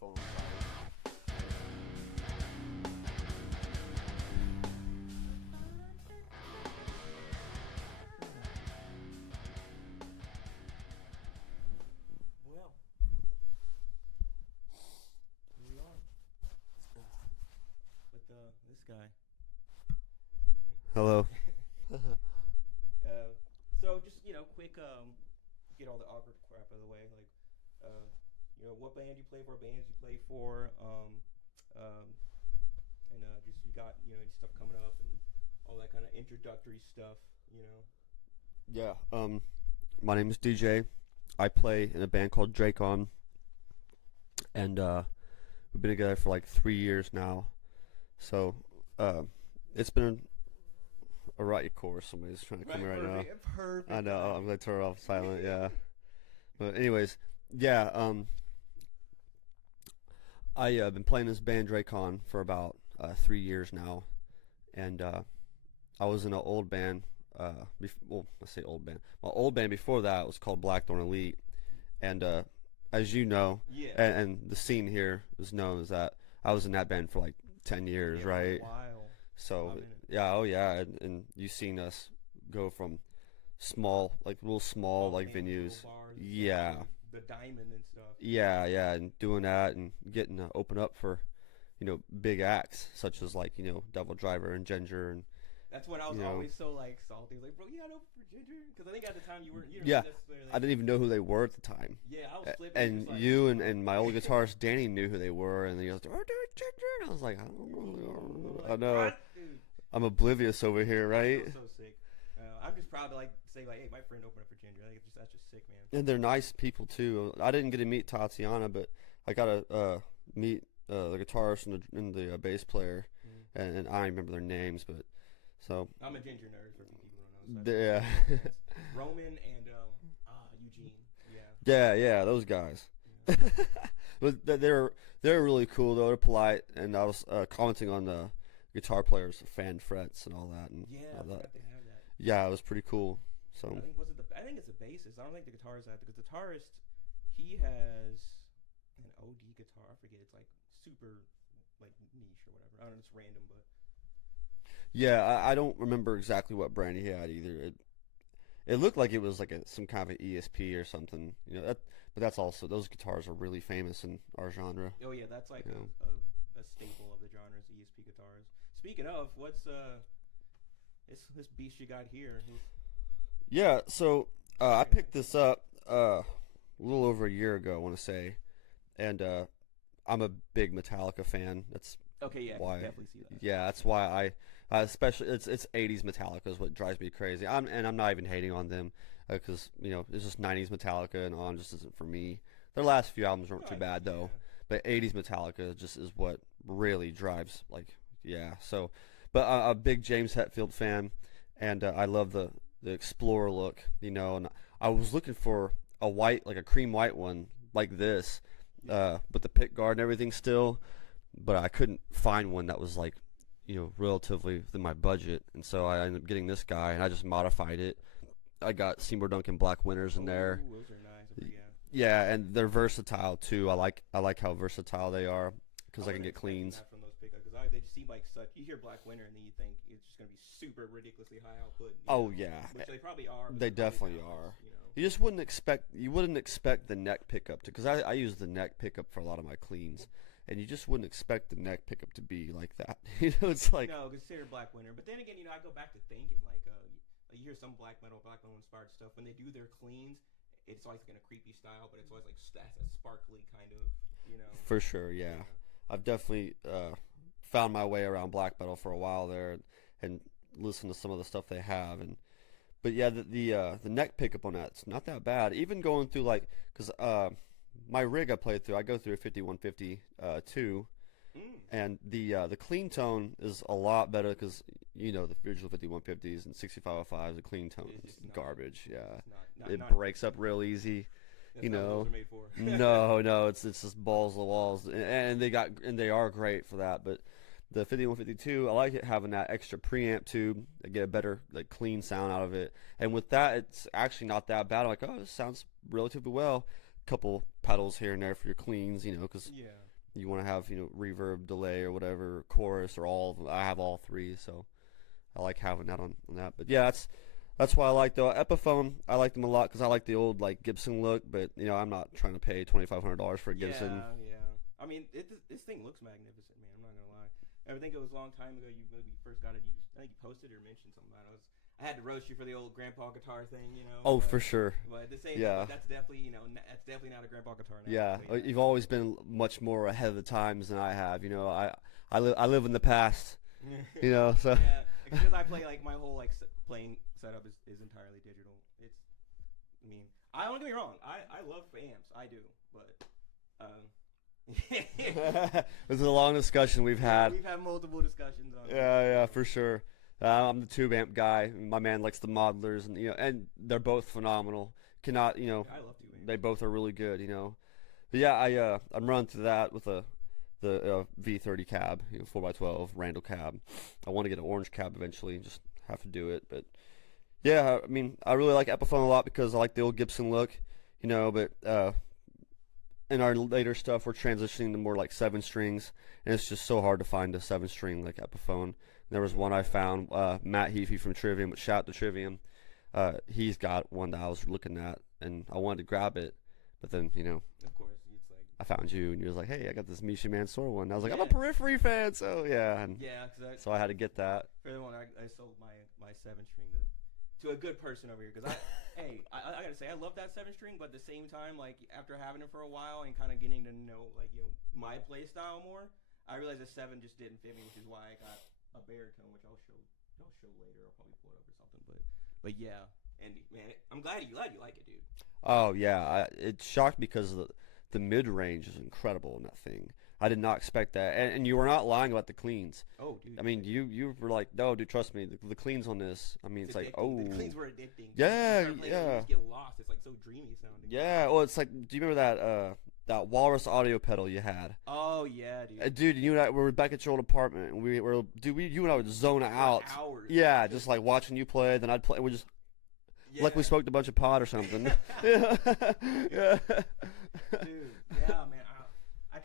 phone size. Well, here we are with this guy. Hello. So just quick, get all the awkward crap out of the way. Like, what band you play for, bands you play for, and just you got any stuff coming up and all that kind of introductory stuff. Yeah. My name is DJ. I play in a band called Drakon, and we've been together for like 3 years now. So it's been a right course. Somebody's trying to come right now. Perfect. I know. I'm gonna turn it off silent. Yeah. But anyways, yeah. I been playing this band Drakon for about 3 years now, and I was in an old band. Well, I say old band. My old band before that was called Blackthorne Elite, and as you know, Yeah. and the scene here is known as that I was in that band for like 10 years, Yeah, right? Wow. So yeah, oh yeah, and you've seen us go from small, like real small, like venues, Bars, yeah, the Diamond and stuff. yeah, and doing that and getting to open up for, big acts such as like Devil Driver and Ginger and That's when I was you know. always so like salty. Like, bro, you got over for Ginger? Because I think at the time you weren't Yeah, necessarily. I didn't even know who they were at the time. Yeah, I was flipping. And just like, you and my old guitarist Danny knew who they were, and he was like, "Oh, dude, Ginger," and I was like, "I don't know, I know, "What, dude?" I'm oblivious over here, I right?" feel so sick. I'm just proud to like say like, hey, my friend opened up for Ginger. I think that's just sick, man. And they're nice people too. I didn't get to meet Tatiana, but I got to meet the guitarist and the bass player, and I don't remember their names, but so I'm a Ginger nerd for people who don't know. yeah, Roman and Eugene. yeah, those guys. But they're really cool though. They're polite, and I was commenting on the guitar players' fan frets and all that, and Yeah, all I that. forgot they have that. Yeah, it was pretty cool. I So think I think it's the bassist. I don't think the guitarist had because the guitarist he has an OD guitar. I forget. It's like super like niche or whatever. I don't know. It's random, but yeah, I don't remember exactly what brand he had either. It looked like it was like some kind of an ESP or something, but that's also those guitars are really famous in our genre. oh yeah, that's like Yeah. a staple of the genres, the ESP guitars. Speaking of, what's this beast you got here? Yeah, so I picked this up a little over a year ago, I want to say, and I'm a big Metallica fan. That's Okay, yeah, I why. can definitely see that. Yeah, that's why especially it's 80s Metallica is what drives me crazy. I'm not even hating on them because it's just 90s Metallica and on just isn't for me. Their last few albums weren't too bad though, but 80s Metallica just is what really drives yeah. So, but a big James Hetfield fan, and I love the Explorer look, and I was looking for a white, like a cream white one like this, with the pick guard and everything still, but I couldn't find one that was like, relatively within my budget, and so I ended up getting this guy, and I just modified it. I got Seymour Duncan Black Winners in there. Ooh, those are nice. Yeah, and they're versatile too. I like how versatile they are because I can get cleans. From those pickups because they just seem like such. You hear Black Winter and then you think it's just gonna be super ridiculously high output. Oh yeah, which they probably are. They definitely are. You just wouldn't expect the neck pickup to, because I use the neck pickup for a lot of my cleans, and you just wouldn't expect the neck pickup to be like that. It's like no, consider Black Winter. But then again, I go back to thinking like you hear some black metal inspired stuff when they do their cleans. It's always like in a creepy style, but it's always like a sparkly kind of, For sure, yeah. I've definitely found my way around black metal for a while there, and listened to some of the stuff they have, but yeah, the neck pickup on that's not that bad. Even going through because my rig I played through, I go through a 5150 too, and the clean tone is a lot better because the original 5150s and 6505s, the clean tone is garbage. Yeah, it breaks up real easy. That's not what those are made for. No, it's just balls to the walls, and they are great for that. But the 5152, I like it having that extra preamp tube to get a better clean sound out of it. And with that, it's actually not that bad. I'm like, oh, this sounds relatively well. Couple pedals here and there for your cleans, because you want to have reverb, delay, or whatever, chorus, or all of them. I have all three, so I like having that on that. But yeah, that's why I like the Epiphone. I like them a lot because I like the old like Gibson look. But I'm not trying to pay $2,500 for a Gibson. Yeah. I mean, this thing looks magnificent, man. I'm not gonna lie. I think it was a long time ago. You maybe first got it. I think you posted or mentioned something about it. I had to roast you for the old grandpa guitar thing, Oh, for sure. But the same, yeah, that's definitely, that's definitely not a grandpa guitar now. Yeah, you've always been much more ahead of the times than I have. I live in the past. So. Yeah, because I play like my whole like playing setup is entirely digital. I don't get me wrong. I love amps. I do, but. This is a long discussion we've had. We've had multiple discussions on it. Yeah, for sure. I'm the tube amp guy. My man likes the modelers, and they're both phenomenal. I love tube amps. They both are really good, But yeah, I'm running through that with the V30 cab, 4x12 Randall cab. I want to get an orange cab eventually. Just have to do it. But yeah, I really like Epiphone a lot because I like the old Gibson look, But in our later stuff, we're transitioning to more like 7 strings, and it's just so hard to find a 7-string like Epiphone. There was one I found, Matt Heafy from Trivium, shout out to Trivium. He's got one that I was looking at, and I wanted to grab it, but then, Of course, it's like... I found you, and you was like, hey, I got this Misha Mansour one. I was like, I'm a Periphery fan, so yeah. And so I had to get that. For the one, I sold my 7-string to a good person over here, because I gotta say, I love that 7-string, but at the same time, like, after having it for a while and kind of getting to know, my play style more, I realized the 7 just didn't fit me, which is why I got a baritone, which I'll show later. I'll probably pull it up or something, but yeah, and man, I'm glad you like it, dude. Oh yeah, it shocked me because the mid range is incredible in that thing. I did not expect that, and you were not lying about the cleans. Oh, dude. You were like, no, dude, trust me, the cleans on this. It's like, the cleans were addicting. Yeah. You just get lost. It's like so dreamy sounding. Yeah, well, it's like, do you remember that Walrus audio pedal you had? Oh yeah, dude. Dude, you and I we were back at your old apartment, and you and I would zone out. Hours. Yeah, just like watching you play, then I'd play. We just like we smoked a bunch of pot or something. Yeah. Dude, yeah, man. I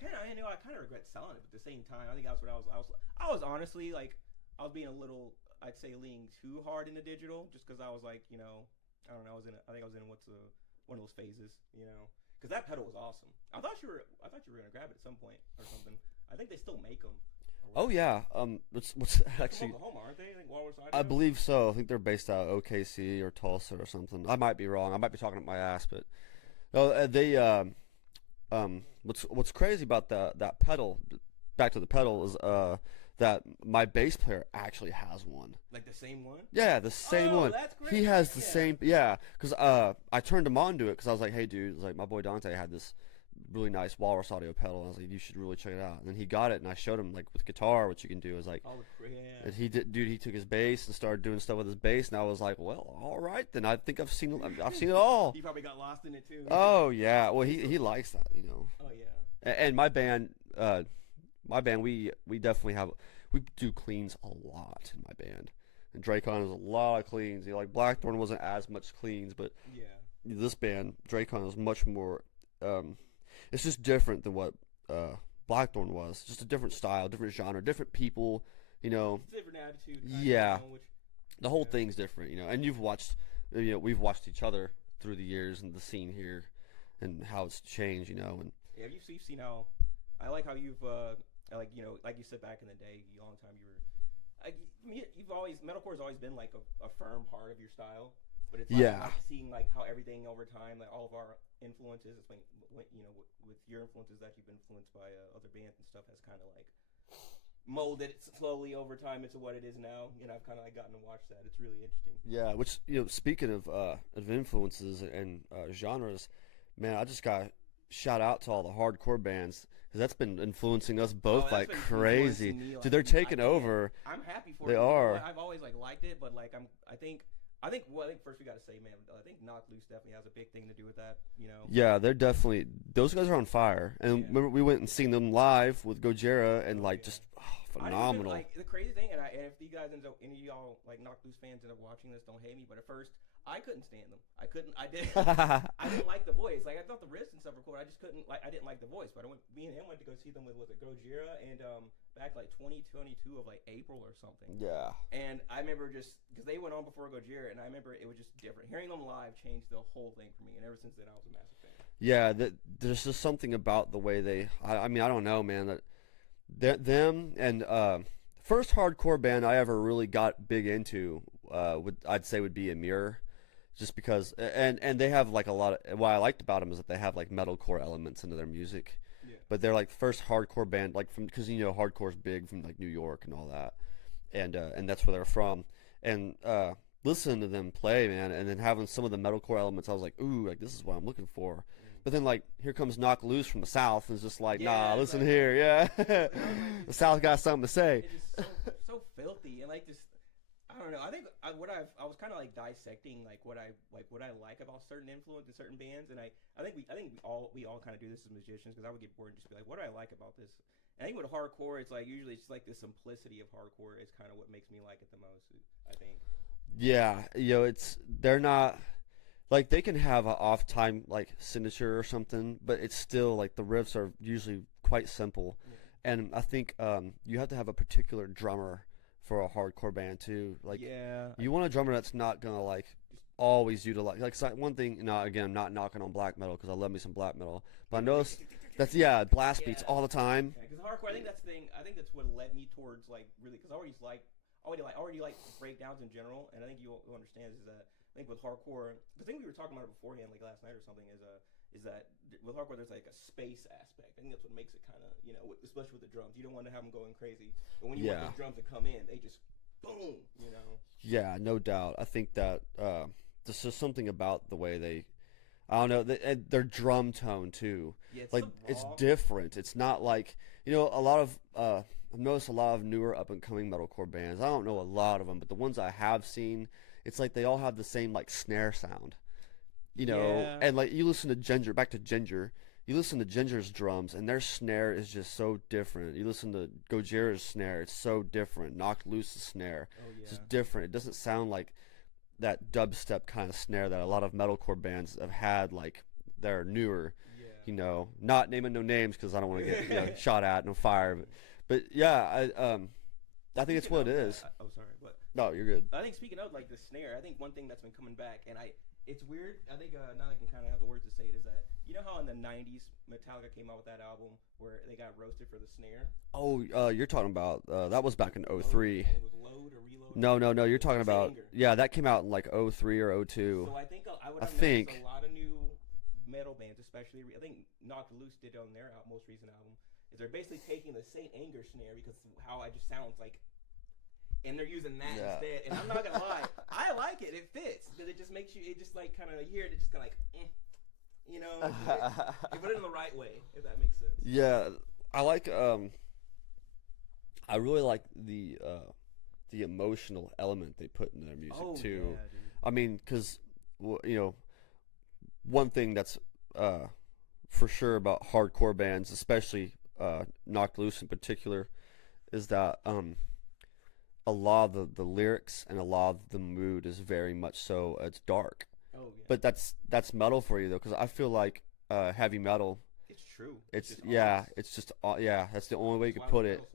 kind of regret selling it, but at the same time, I think that's what I was honestly like, I was being a little, I'd say, leaning too hard into digital, just because I was like, I don't know, I think I was in one of those phases, because that pedal was awesome. I thought you were gonna grab it at some point or something. I think they still make them. Oh yeah, what's actually? Oklahoma, aren't they? I think Walrus Audio. I believe so. I think they're based out of OKC or Tulsa or something. I might be wrong. I might be talking up my ass, but no, they what's crazy about that pedal, back to the pedal, is that my bass player actually has one. Like the same one? Yeah, the same one. That's great. He has the same. Yeah, because I turned him on to it because I was like, hey dude, it was like my boy Dante had this really nice Walrus audio pedal. And I was like, you should really check it out. And then he got it, and I showed him like with guitar what you can do. I was like, yeah. And he took his bass and started doing stuff with his bass, and I was like, well, all right then. I think I've seen it all. He probably got lost in it too. Oh yeah, well he likes that, Oh yeah. And my band, we definitely we do cleans a lot in my band. And Drakon has a lot of cleans. Like Blackthorne wasn't as much cleans, but yeah, this band Drakon is much more. It's just different than what Blackthorne was. Just a different style, different genre, different people. Different attitude. Yeah, the whole thing's different. And you've watched. We've watched each other through the years and the scene here, and how it's changed. And yeah, you've seen how. I like how you've like you said back in the day, a long time you were. You've always metalcore's always been like a firm part of your style. But it's like seeing like how everything over time, like all of our influences, it's like with your influences that you've been influenced by other bands and stuff, has kind of like molded it slowly over time into what it is now. I've kind of like gotten to watch that. It's really interesting. Yeah, which speaking of influences and genres, man, I just got shout out to all the hardcore bands. Because that's been influencing us both like crazy. Me, like, dude, they're taking over. I'm happy for they it. Are. I've always like liked it, but like I think first we got to say, man, I think Knock Loose definitely has a big thing to do with that, Yeah, they're definitely, those guys are on fire. And remember, we went and seen them live with Gojira, and like just phenomenal. Like the crazy thing, and if you guys any of y'all like Knocked Loose fans end up watching this, don't hate me. But at first, I couldn't stand them. I didn't like the voice. Like I thought the riffs and stuff were cool. I just couldn't like. I didn't like the voice. But me and him went to go see them with Gojira and back like 2022 of like April or something. Yeah. And I remember just because they went on before Gojira, and I remember it was just different. Hearing them live changed the whole thing for me, and ever since then I was a massive fan. Yeah, there's just something about the way they. I mean, I don't know, man. Them and first hardcore band I ever really got big into I'd say would be Amir. Just because, and they have like a lot of, what I liked about them is that they have like metalcore elements into their music, but they're like the first hardcore band, like because hardcore's big from like New York and all that, and that's where they're from, and listening to them play, man, and then having some of the metalcore elements, I was like, ooh, like this is what I'm looking for, but then like here comes Knock Loose from the South, and it's just like, nah, listen like, here, the South got something to say. It's just so filthy and like this. I don't know. I think I was kind of like dissecting like what I like about certain influences, certain bands, and I think we all kind of do this as musicians because I would get bored and just be like, what do I like about this? And I think with hardcore, it's like usually it's just like the simplicity of hardcore is kind of what makes me like it the most. I think. Yeah, they're not like they can have an off time like signature or something, but it's still like the riffs are usually quite simple, and I think you have to have a particular drummer for a hardcore band too. Like you want a drummer that's not gonna like always utilize like one thing. Again, I'm not knocking on black metal because I love me some black metal, but I noticed that's blast beats all the time. Because hardcore, I think that's the thing. I think that's what led me towards like really because I already like breakdowns in general, and I think you'll understand is that I think with hardcore, the thing we were talking about it beforehand, like last night or something, is that with hardcore there's like a space aspect. I think that's what makes it kind of especially with the drums. You don't want to have them going crazy, but when you want the drums to come in, they just boom. Yeah, no doubt. I think that there's just something about the way they. I don't know, their drum tone too. Yeah, it's different. It's not like a lot of I've noticed a lot of newer up and coming metalcore bands. I don't know a lot of them, but the ones I have seen, it's like they all have the same like snare sound. And like you listen to Ginger, you listen to Ginger's drums and their snare is just so different. You listen to Gojira's snare, it's so different. Knocked Loose's snare, it's just different. It doesn't sound like that dubstep kind of snare that a lot of metalcore bands have had, like they're newer. Not naming no names because I don't want to get shot at, no fire. But I think it's what it is. Sorry, but no, you're good. I think speaking of like the snare, I think one thing that's been coming back, and it's weird. I think now I can kind of have the words to say it is that how in the '90s Metallica came out with that album where they got roasted for the snare. Oh, you're talking about that was back in 03. And it was Load or Reload. No. You're talking about that came out in like 03 or 02. So I think I would have noticed a lot of new metal bands, especially I think Knocked Loose did on their most recent album. Is they're basically taking the Saint Anger snare because how it just sounds like. And they're using that instead. And I'm not going to lie. I like it. It fits. Because it just makes you, it just like kind of, you hear it, just kind of like, you put it in the right way, if that makes sense. Yeah. I like, I really like the emotional element they put in their music, too. Yeah, dude. I mean, because, one thing that's for sure about hardcore bands, especially Knocked Loose in particular, is that, a lot of the lyrics and a lot of the mood is very much so it's dark. Oh yeah. But that's metal for you though, because I feel like heavy metal. It's true. It's just that's the only way you could put it.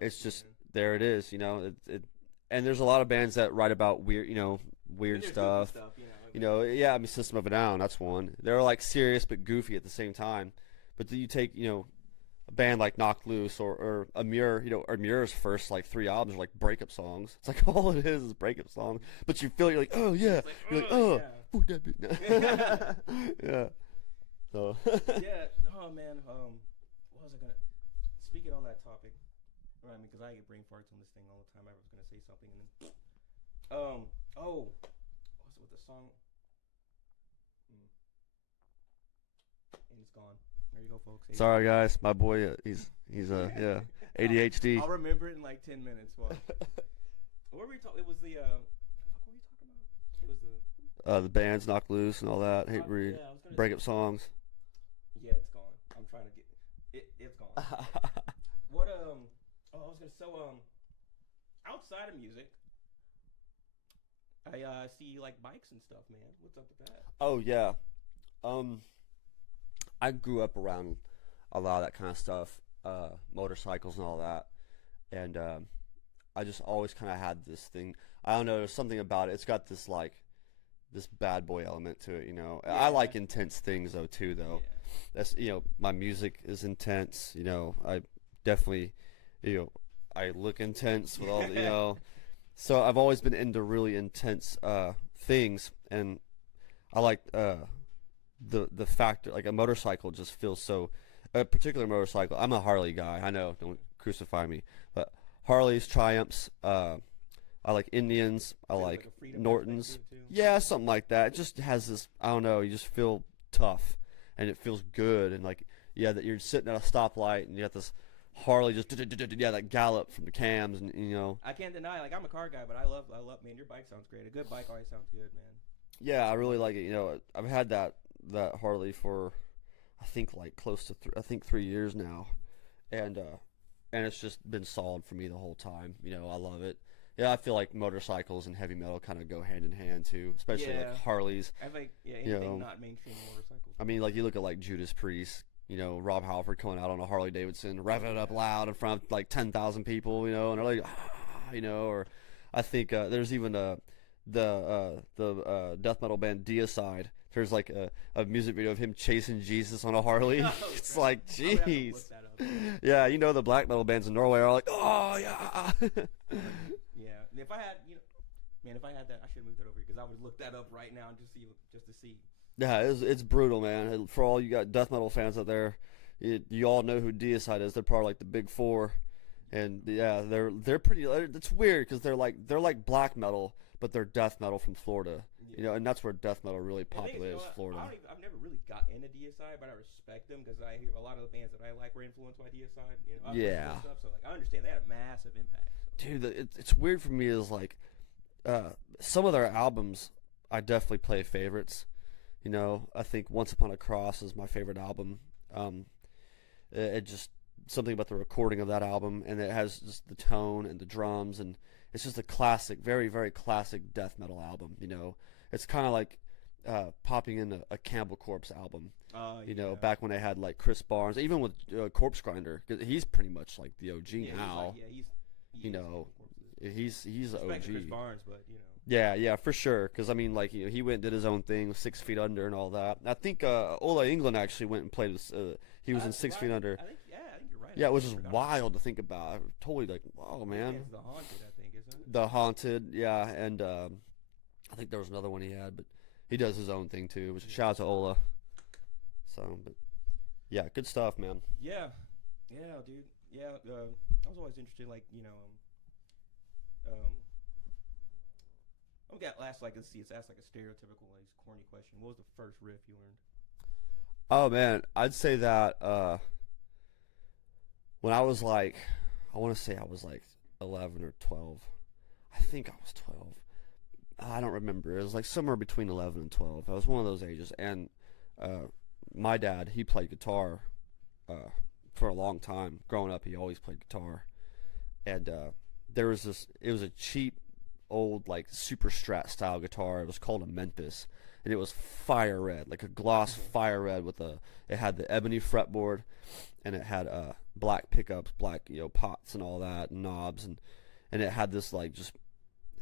It's just there it is, and there's a lot of bands that write about weird stuff. I mean System of a Down, that's one. They're like serious but goofy at the same time. But then you take a band like Knocked Loose or Amir, Amir's first like 3 albums are like breakup songs. It's like all it is breakup songs. But you feel you're like, oh yeah, you're like, oh, yeah. Yeah. So. Yeah. Oh man. What was I gonna? Speaking on that topic, right? I mean, because I get brain farts on this thing all the time. I was gonna say something and then, what was it with the song? And it's gone. There you go, folks. ADHD. Sorry, guys. My boy, he's ADHD. I'll remember it in like 10 minutes. What were we talking? It was the. What were we talking about? It was the bands Knocked Loose and all that. Hate Breed. Breakup songs. Yeah, it's gone. I'm trying to get it. It's gone. What Oh, I was gonna outside of music, I see you like bikes and stuff, man. What's up with that? Oh yeah. Um, I grew up around a lot of that kind of stuff, motorcycles and all that, and I just always kind of had this thing. I don't know. There's something about it. It's got this like this bad boy element to it. Yeah. I like intense things though too. Though Yeah. that's my music is intense. I definitely I look intense with all the. So I've always been into really intense things, and I like the fact that, like, a motorcycle just feels so. A particular motorcycle. I'm a Harley guy. I know. Don't crucify me. But Harleys, Triumphs. I like Indians. I Feels like a freedom Nortons. aspect to it, too. Yeah, something like that. It just has this. I don't know. You just feel tough, and it feels good, and like that you're sitting at a stoplight, and you got this Harley just that gallop from the cams, and I can't deny, like, I'm a car guy, but I love, man, your bike sounds great. A good bike always sounds good, man. Yeah, I really like it. I've had that Harley for I think like close to 3 years now, and it's just been solid for me the whole time. I love it. Yeah, I feel like motorcycles and heavy metal kind of go hand in hand too, especially like Harleys. I think anything not mainstream motorcycles. I mean, like, you look at like Judas Priest. Rob Halford coming out on a Harley Davidson, revving it up loud in front of like 10,000 people. And they're like, or I think there's even the death metal band Deicide. There's like a music video of him chasing Jesus on a Harley. It's like, jeez. Yeah, the black metal bands in Norway are like, oh yeah. Yeah, if I had, man, if I had that, I should have moved that over here because I would look that up right now and just to see. Yeah, it's brutal, man. For all you got death metal fans out there, you all know who Deicide is. They're probably like the big four, and yeah, they're pretty. It's weird because they're like black metal, but they're death metal from Florida. Yeah. And that's where death metal really populated is Florida. I've never really got into Deicide, but I respect them because I hear a lot of the bands that I like were influenced by Deicide. Yeah. Stuff, so like I understand they had a massive impact. So. Dude, it's weird for me is like some of their albums I definitely play favorites. I think Once Upon a Cross is my favorite album. It just something about the recording of that album, and it has just the tone and the drums, and it's just a classic, very, very classic death metal album. It's kind of like popping in a Cannibal Corpse album. Back when they had like Chris Barnes, even with Corpse Grinder, because he's pretty much like the OG now. He's the OG. Chris Barnes, but Yeah, for sure. Because I mean, like, he went and did his own thing, 6 Feet Under and all that. I think Ola England actually went and played. He was in 6 Feet Under. I think you're right. Yeah, it was just wild to think about. Totally like, wow, man. It's the Haunted, I think, isn't it? The Haunted, yeah, and I think there was another one he had, but he does his own thing too. Which shout out to Ola. So, but yeah, good stuff, man. Yeah, dude. Yeah, I was always interested, like, I'm gonna ask, like, let's see, it's asked like a stereotypical, like, corny question. What was the first riff you learned? Oh man, I'd say that when I was like, I want to say I was like 11 or 12. I think I was 12. I don't remember. It was like somewhere between 11 and 12. I was one of those ages, and my dad, he played guitar for a long time. Growing up, he always played guitar, and there was this. It was a cheap, old, like, super Strat style guitar. It was called a Memphis, and it was fire red, like a gloss fire red it had the ebony fretboard, and it had black pickups, black pots and all that, and knobs, and it had this like just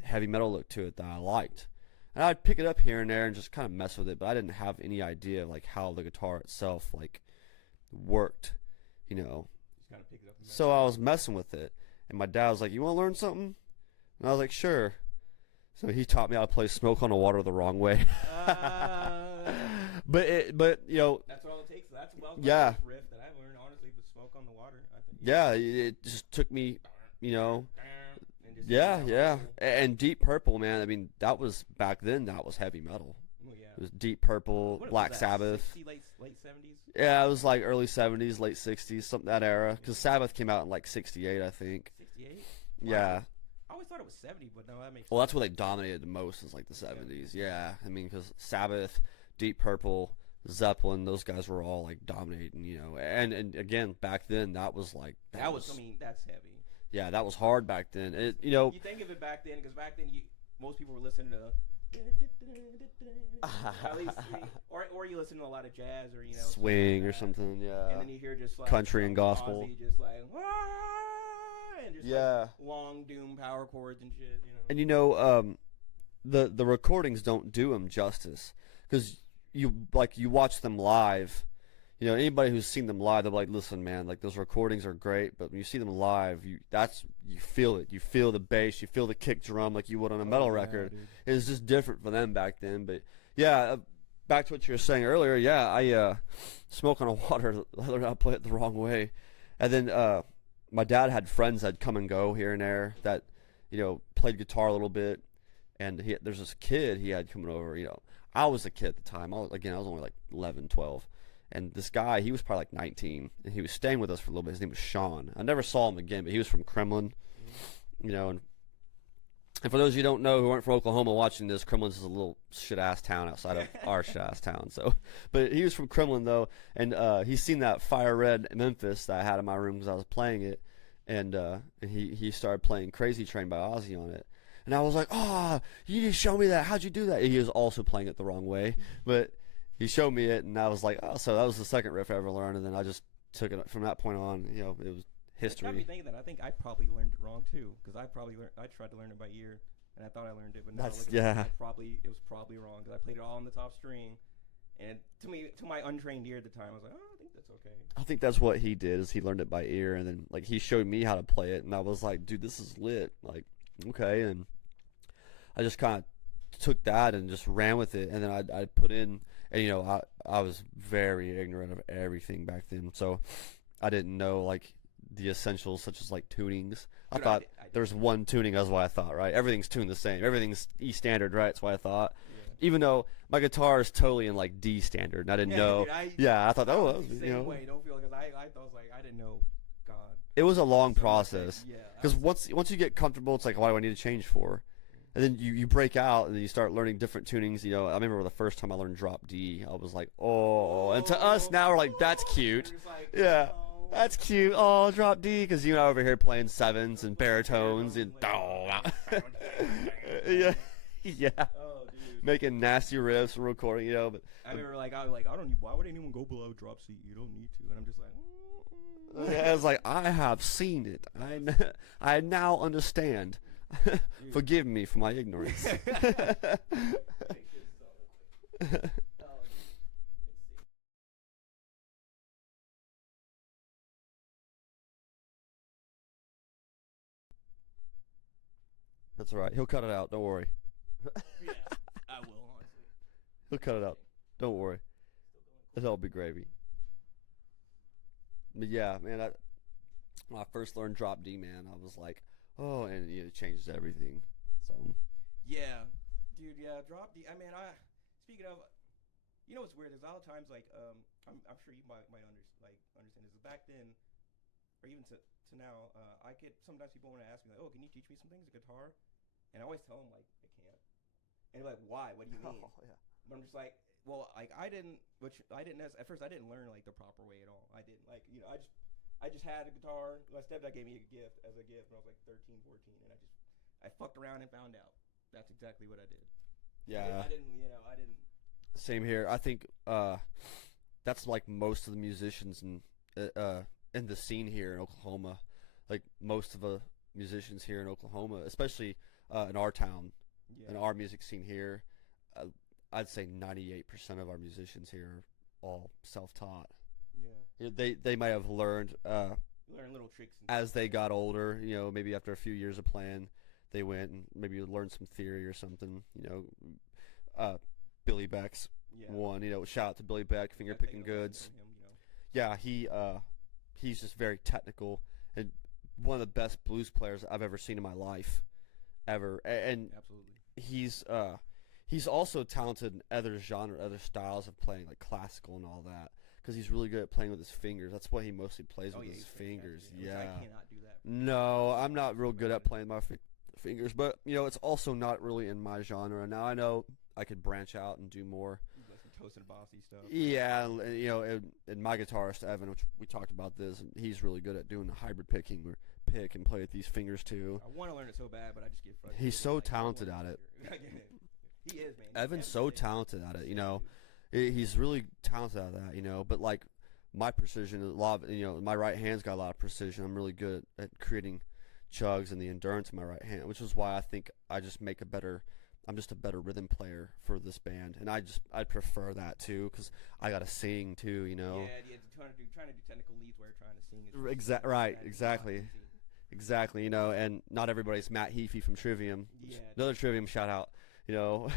heavy metal look to it that I liked. And I'd pick it up here and there and just kind of mess with it, but I didn't have any idea like how the guitar itself like worked, Just kind of pick it up. So I was messing with it, and my dad was like, "You want to learn something?" And I was like, "Sure." So he taught me how to play "Smoke on the Water" the wrong way. but that's all it takes. That's the riff that I learned, honestly, with "Smoke on the Water." I think. Yeah, it just took me, Yeah. And Deep Purple, man. I mean, that was back then. That was heavy metal. Oh, yeah. It was Deep Purple, Black Sabbath. 60, late 70s. Yeah, it was like early 70s, late 60s, something that era. Because Sabbath came out in like 68, I think. 68. Yeah. I always thought it was 70, but no, that makes sense. Well, that's where they dominated the most, is like the 70s. Yeah, I mean, because Sabbath, Deep Purple, Zeppelin, those guys were all like dominating, And again, back then, that was like that's heavy. Yeah, that was hard back then. You think of it back then, because back then most people were listening to. At least, or you listen to a lot of jazz or swing or something, yeah. And then you hear just like country and gospel, just like and just like long doom power chords and shit. And the recordings don't do them justice, because you watch them live. Anybody who's seen them live, they're like, listen, man, like those recordings are great, but when you see them live, you feel it. You feel the bass, you feel the kick drum like you would on a metal record. Dude. It's just different for them back then. But yeah, back to what you were saying earlier. Yeah, I smoke on a water. I learned how to play it the wrong way, and then my dad had friends that'd come and go here and there that played guitar a little bit, and there's this kid he had coming over. I was a kid at the time. I was only like 11, 12. And this guy, he was probably like 19, and he was staying with us for a little bit. His name was Sean. I never saw him again, but he was from Kremlin, and for those of you who don't know, who aren't from Oklahoma watching this, Kremlin's is a little shit-ass town outside of our shit-ass town. So, but he was from Kremlin, though, and he's seen that Fire Red Memphis that I had in my room because I was playing it, and he started playing Crazy Train by Ozzy on it. And I was like, oh, you need to show me that. How'd you do that? And he was also playing it the wrong way, but he showed me it, and I was like, oh, so that was the second riff I ever learned, and then I just took it from that point on. It was history. Got me thinking that I think I probably learned it wrong too, because I tried to learn it by ear, and I thought I learned it, but now it was probably wrong, because I played it all on the top string, and to my untrained ear at the time, I was like, oh, I think that's okay. I think that's what he did, is he learned it by ear, and then like he showed me how to play it, and I was like, dude, this is lit. Like, okay, and I just kind of took that and just ran with it, and then I put in. And I was very ignorant of everything back then, so I didn't know like the essentials such as like tunings. I thought there's one tuning. That's what I thought, right? Everything's tuned the same. Everything's E standard, right? That's what I thought. Yeah. Even though my guitar is totally in like D standard, and I didn't know. Dude, I thought, oh, way. Don't feel because I was like, I didn't know. God. It was a long process. Because once you get comfortable, it's like, why do I need to change for? And then you break out, and then you start learning different tunings. I remember the first time I learned drop D, I was like, oh. And to us now, we're like, that's cute. Yeah, that's cute. Oh, drop D, because over here playing sevens and baritones and yeah. Oh, dude. Making nasty riffs and recording, But I remember I was like, I don't need. Why would anyone go below drop C? You don't need to. And I'm just like, yeah, it's like, I have seen it. I now understand. Forgive me for my ignorance. That's all right. He'll cut it out. Don't worry. Yeah, I will, honestly. He'll cut it out. Don't worry. It'll all be gravy. But yeah, man, when I first learned drop D, man, I was like, oh, and it changes everything. So. Yeah, dude. Yeah, drop D. I mean, speaking of, what's weird is a lot of times like I'm sure you might understand this. Back then, or even to now, I get sometimes people want to ask me like, oh, can you teach me some things, a guitar? And I always tell them like I can't. And they're like, why? What do you mean? Oh, yeah. But I'm just like, well, like at first I didn't learn like the proper way at all. I didn't I just had a guitar. My stepdad gave me a gift when I was like 13, 14, and I fucked around and found out. That's exactly what I did. Yeah. I didn't. Same here. I think that's like most of the musicians in the scene here in Oklahoma. Like most of the musicians here in Oklahoma, especially in our town, in our music scene here, I'd say 98% of our musicians here are all self-taught. Yeah. They might have learn little tricks as they got older. Maybe after a few years of playing, they went and maybe learned some theory or something. Billy Beck's one. Shout out to Billy Beck, finger picking goods. Yeah, he's just very technical and one of the best blues players I've ever seen in my life, ever. And absolutely, he's also talented in other styles of playing, like classical and all that. Because he's really good at playing with his fingers. That's what he mostly plays with, his fingers. Yeah. I cannot do that. No, I'm not real good at playing my fingers. But, it's also not really in my genre. Now I know I could branch out and do more. Like some Toast and Bossy stuff. Yeah, and my guitarist, Evan, which we talked about this, and he's really good at doing the hybrid picking, where pick and play with these fingers too. I want to learn it so bad, but I just get frustrated. He's so talented at it. He is, man. Evan's so talented at it, you know. He's really talented at that, you know. But like my precision, my right hand's got a lot of precision. I'm really good at creating chugs and the endurance in my right hand, which is why I think I'm just a better rhythm player for this band, and I prefer that too because I gotta sing too, you know. Yeah, trying to do technical leads where trying to sing is exactly, you know, and not everybody's Matt Heafy from Trivium. Yeah, another Trivium shout out, you know,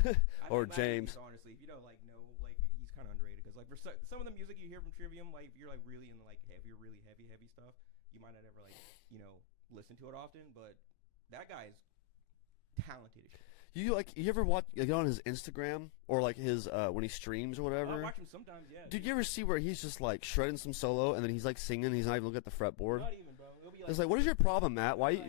or James. Honestly, if you don't like know, like he's kind of underrated because like for some of the music you hear from Trivium, like if you're like really into like really heavy stuff, you might not ever like listen to it often, but that guy is talented as shit. You ever get on his Instagram or like his when he streams or whatever? I watch him sometimes, yeah. Dude, you ever see where he's just like shredding some solo and then he's like singing, he's not even looking at the fretboard? Not even, bro. It'll be like, it's like, what is your problem, Matt? Why?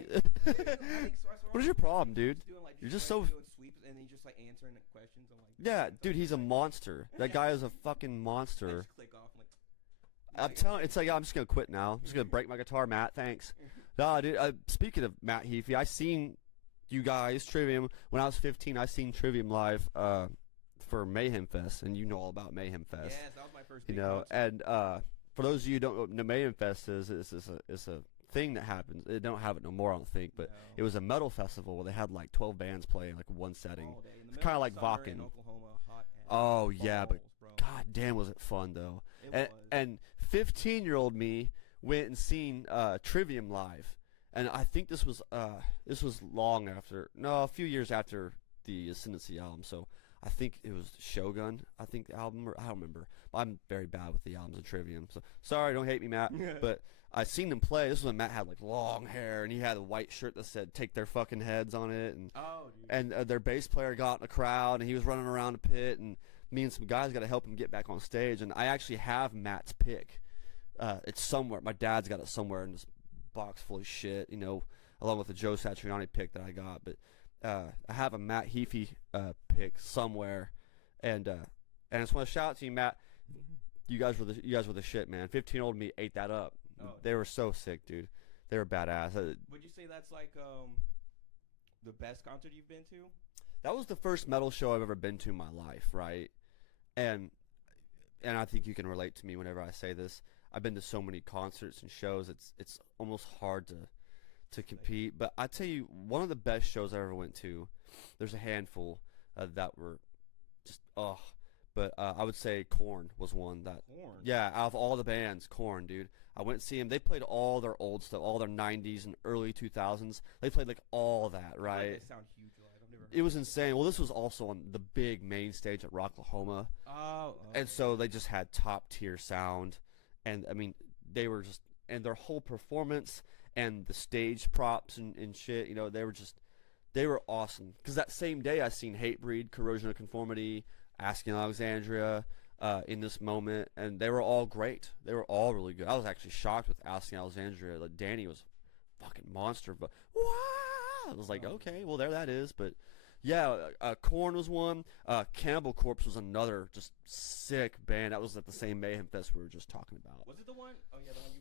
What is your problem, dude? You're just so. Doing sweeps and he's just like answering the questions. I'm like, yeah, dude, he's a monster. That guy is a fucking monster. I just click off. I'm telling, it's like I'm just gonna quit now. I'm just gonna break my guitar, Matt. Thanks. Nah, dude. Speaking of Matt Heafy, I seen you guys Trivium when I was 15. I seen Trivium live for Mayhem Fest, and you know all about Mayhem Fest. Yes, that was my first big concert. And for those of you who don't know, Mayhem Fest is a thing that happens. They don't have it no more, I don't think, but it was a metal festival where they had like 12 bands playing like one setting. It's kind of like Wacken. Oklahoma, hot oh yeah, but bro. god damn was it fun though. It and 15-year-old me went and seen Trivium live. And I think this was long after, a few years after the Ascendancy album. So I think it was Shogun. I think the album, or I don't remember. I'm very bad with the albums of Trivium. So sorry, don't hate me, Matt. But I seen them play. This was when Matt had like long hair and he had a white shirt that said "Take their fucking heads" on it. And their bass player got in the crowd and he was running around the pit. And me and some guys got to help him get back on stage. And I actually have Matt's pick. It's somewhere. My dad's got it somewhere in this box full of shit, you know, along with the Joe Satriani pick that I got. But I have a Matt Heafy pick somewhere, and I just want to shout out to you, Matt. You guys were the shit, man. 15-year-old me ate that up. They were so sick, dude. They were badass. Would you say that's like the best concert you've been to? That was the first metal show I've ever been to in my life, right? And I think you can relate to me whenever I say this. I've been to so many concerts and shows. It's almost hard to compete. But I tell you, one of the best shows I ever went to. There's a handful that were just But I would say Korn was one that. Korn. Yeah, out of all the bands, Korn, dude. I went to see them. They played all their old stuff, all their 90s and early 2000s. They played like all that, right? They sound huge live. I've never heard it was insane. Well, this was also on the big main stage at Oklahoma. And so they just had top tier sound. And I mean, they were just, and their whole performance and the stage props and shit, you know, they were awesome. Because that same day I seen Hatebreed, Corrosion of Conformity, Asking Alexandria, In This Moment, and they were all great. They were all really good. I was actually shocked with Asking Alexandria. Like, Danny was a fucking monster, but wow! I was like, okay, well, there that is. But yeah, Korn was one. Cannibal Corpse was another just sick band. That was at the same Mayhem Fest we were just talking about. Was it the one? Oh yeah, the one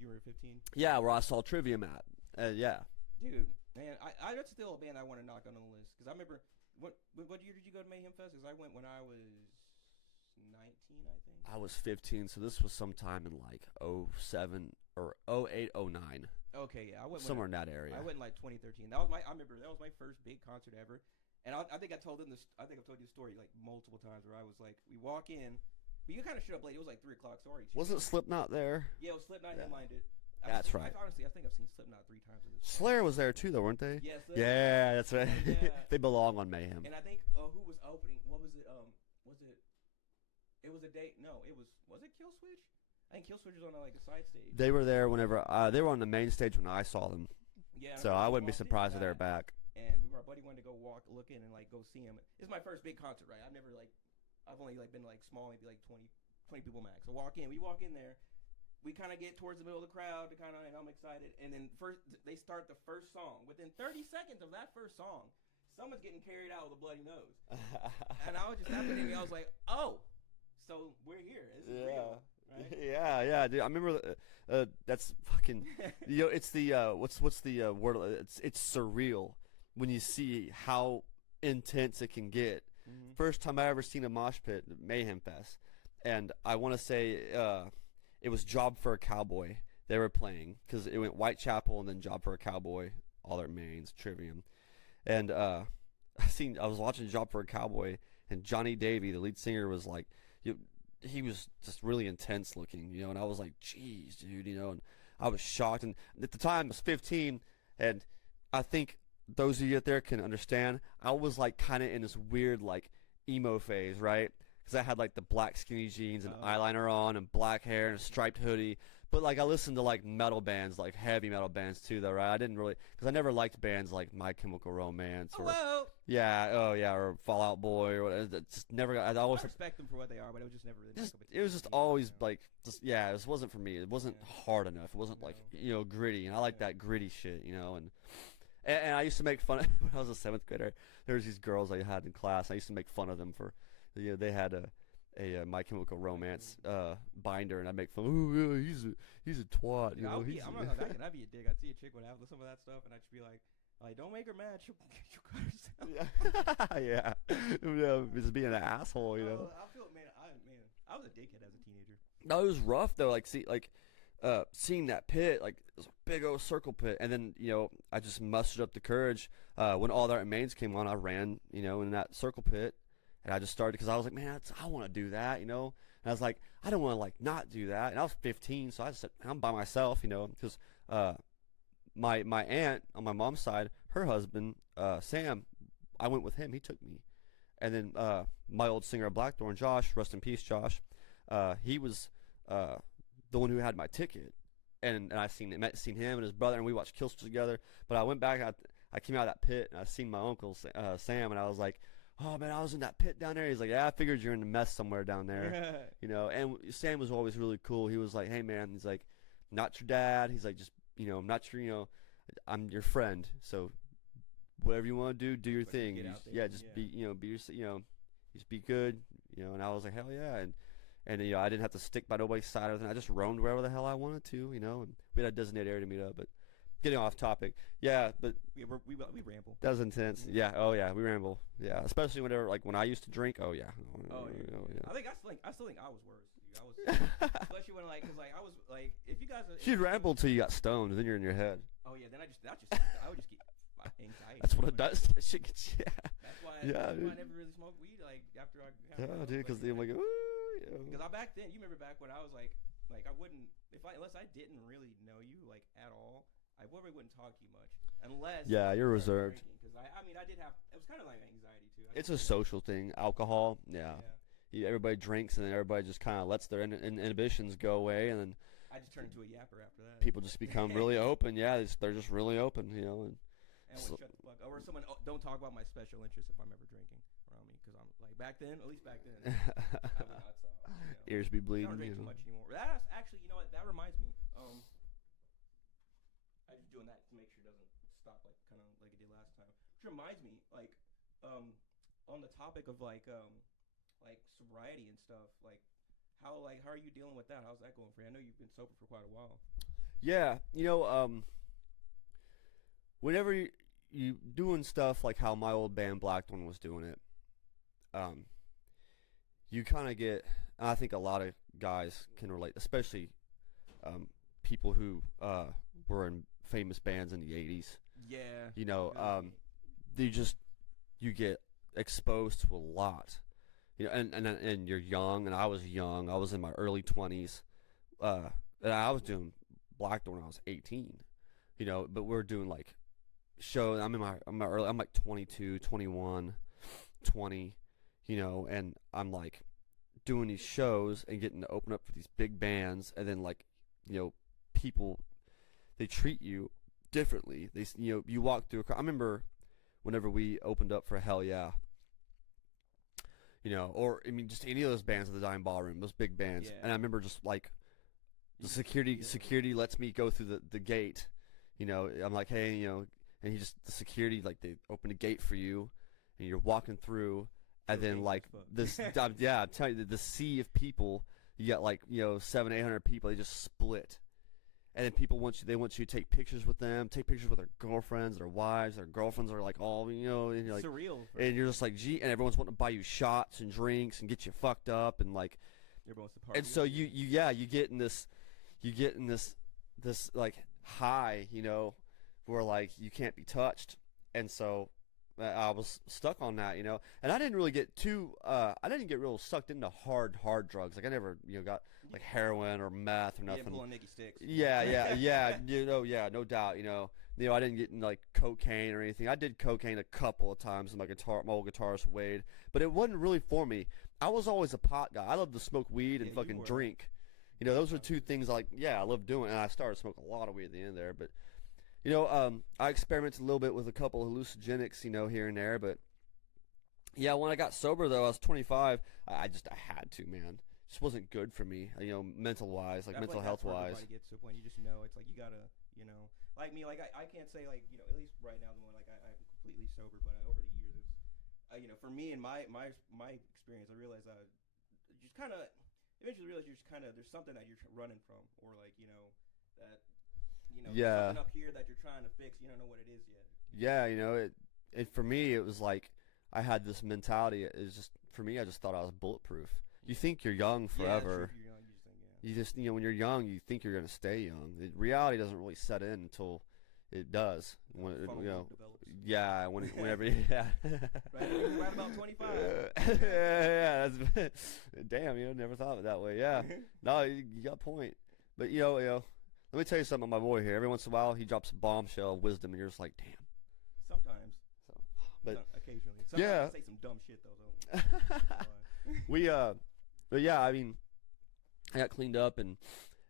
you were 15. Yeah, where I saw Trivium at. Yeah. Dude, man, that's still a band I want to knock on the list because I remember what year did you go to Mayhem Fest? Because I went when I was 19, I think. I was 15, so this was sometime in like 07 or 08, 09. Okay, yeah, I went somewhere in that area. I went in like 2013. I remember that was my first big concert ever, and I think I've told you the story like multiple times where I was like, we walk in, but you kind of showed up late. It was like 3 o'clock. Sorry. Wasn't Slipknot there? Yeah, it was Slipknot headlined it. That's right. Honestly, I think I've seen Slipknot 3 times. Slayer was there too, though, weren't they? Yes. Yeah, that's right. Yeah. They belong on Mayhem. And I think who was opening? What was it? Was it? It was a date. No, it was. Was it Killswitch? I think Killswitch was on like a side stage. They were there whenever they were on the main stage when I saw them. Yeah. So I wouldn't be surprised if they were back. And our buddy wanted to go look in and like go see him. This is my first big concert, right? I've only like been like small, maybe like 20 people max. So we walk in there. We kind of get towards the middle of the crowd, and I'm excited. And then first, they start the first song. Within 30 seconds of that first song, someone's getting carried out with a bloody nose. And I was just happening. I was like, oh, so we're here. This is real. right? Yeah, dude. I remember that's fucking. It's the what's the word? It's surreal when you see how intense it can get. Mm-hmm. First time I ever seen a mosh pit, Mayhem Fest, and I want to say it was Job for a Cowboy. They were playing because it went Whitechapel and then Job for a Cowboy, all their mains, Trivium, and I was watching Job for a Cowboy, and Johnny Davey, the lead singer, was like, he was just really intense looking, and I was like, geez, dude, and I was shocked. And at the time, I was 15, and I think those of you out there can understand, I was like kind of in this weird like emo phase, right? Because I had like the black skinny jeans and eyeliner on and black hair and a striped hoodie. But like I listened to like metal bands, like heavy metal bands too, though, right? I didn't really, because I never liked bands like My Chemical Romance or or Fall Out Boy or whatever. It just never got. I always respect them for what they are, but it was just never really. It was just always like, it wasn't for me. It wasn't hard enough. It wasn't like gritty, and I like that gritty shit, and I used to make fun of when I was a 7th grader. There was these girls I had in class. I used to make fun of them for, they had a My Chemical Romance binder, and I'd make fun. Oh yeah, he's a twat. I'm not gonna back it. I'd be a dick. I'd see a chick would have some of that stuff, and I'd just be like, don't make her mad. She'll cut herself. Yeah, just being an asshole, I feel, man. I was a dickhead as a teenager. No, it was rough though. Like seeing that pit, like it was a big old circle pit, and then I just mustered up the courage when All That Remains came on. I ran, in that circle pit. And I just started because I was like, man, I want to do that, And I was like, I don't want to like not do that. And I was 15, so I just said, I'm by myself, because my aunt on my mom's side, her husband, Sam, I went with him. He took me. And then my old singer of Blackthorne, Josh, rest in peace, Josh. He was the one who had my ticket, and I seen him and his brother, and we watched Killswitch together. But I went back, I came out of that pit, and I seen my uncle Sam, and I was like, oh man, I was in that pit down there. He's like, yeah, I figured you're in a mess somewhere down there, And Sam was always really cool. He was like, hey man, he's like, not your dad. He's like, just I'm not sure, I'm your friend. So whatever you want to do your thing. Just be just be good, And I was like, hell yeah, and I didn't have to stick by nobody's side or anything. I just roamed wherever the hell I wanted to, And we had a designated area to meet up, but. Getting off topic, but we ramble. That was intense. Yeah, we ramble. Yeah, especially whenever when I used to drink. Oh yeah. Yeah. I still think I was worse. I was especially when because I was like if you guys. You'd ramble till you got stoned, then you're in your head. Oh yeah, then I would just get anxiety. That's what it does. That shit gets That's why I never really smoked weed after I. Dude, because I'm like, ooh. Because back then, you remember back when I was like I wouldn't unless I didn't really know you at all. I probably wouldn't talk to you much unless. Yeah, you're reserved. Because I did have. It was kind of like anxiety too. It's a social thing. Alcohol. Yeah. Everybody drinks and then everybody just kind of lets their inhibitions go away, and then. I just turned into a yapper after that. People just become really open. Yeah, they're just really open, And shut the fuck up. Or someone don't talk about my special interest if I'm ever drinking around me, because I'm like back then. At least back then. I would not stop. Ears be bleeding. I don't drink too much anymore. That's actually, you know what? That reminds me. I'm just doing that to make sure it doesn't stop kind of like it did last time. Which reminds me, on the topic of sobriety and stuff, how are you dealing with that? How's that going for you? I know you've been sober for quite a while. Yeah, whenever you doing stuff like how my old band Blackthorne was doing it, you kind of get. I think a lot of guys can relate, especially people who were in famous bands in the 80s. Yeah. You get exposed to a lot. And you're young, and I was young. I was in my early 20s. And I was doing Blackthorne when I was 18. But we're doing shows. I'm early. I'm 22, 21, 20. And I'm doing these shows and getting to open up for these big bands, and then people, they treat you differently. They you walk through a crowd. I remember whenever we opened up for Hell Yeah, or just any of those bands at the Dime Ballroom, those big bands. Yeah. And I remember just the security lets me go through the gate. I'm like, hey, and the security, they open a gate for you, and you're walking through, and then this, I'm telling you, the sea of people, you got like 700-800 people. They just split, and then people want you to take pictures with them, take pictures with their girlfriends, their wives, their girlfriends are like all and you're like surreal. and you're just like gee, and everyone's wanting to buy you shots and drinks and get you fucked up and like. And so you get in this like high, where like you can't be touched, and so I was stuck on that, and I didn't really get real sucked into hard drugs. Like I never got like heroin or meth or nothing. Pulling Nicky sticks. Yeah, no doubt, I didn't get in like cocaine or anything. I did cocaine a couple of times with my old guitarist Wade, but it wasn't really for me. I was always a pot guy. I loved to smoke weed and fucking drink. Those were two things I love doing, and I started smoking a lot of weed at the end there. But, I experimented a little bit with a couple of hallucinogenics, here and there. But, yeah, when I got sober, though, I was 25. I had to, man. It just wasn't good for me, mental-wise, like mental health-wise. Everybody gets to a point, you just know, it's like you got to, like me, like I can't say, like, at least right now, I'm completely sober, but over the years, it's, for me and my experience, I realized just kind of eventually realize you're just kind of there's something that you're running from, or like that there's something up here that you're trying to fix. You don't know what it is yet. Yeah, it for me it was like I had this mentality. It's just for me, I just thought I was bulletproof. You think you're young forever. Yeah, you're young, you just think, You just when you're young, you think you're gonna stay young. Reality doesn't really set in until it does. Whenever yeah. Right about 25. Yeah, that's damn. Never thought of it that way. Yeah, no, you got a point. But let me tell you something about my boy here. Every once in a while, he drops a bombshell of wisdom, and you're just like, damn. Sometimes. But occasionally. Sometimes I say some dumb shit though. But yeah, I mean, I got cleaned up and.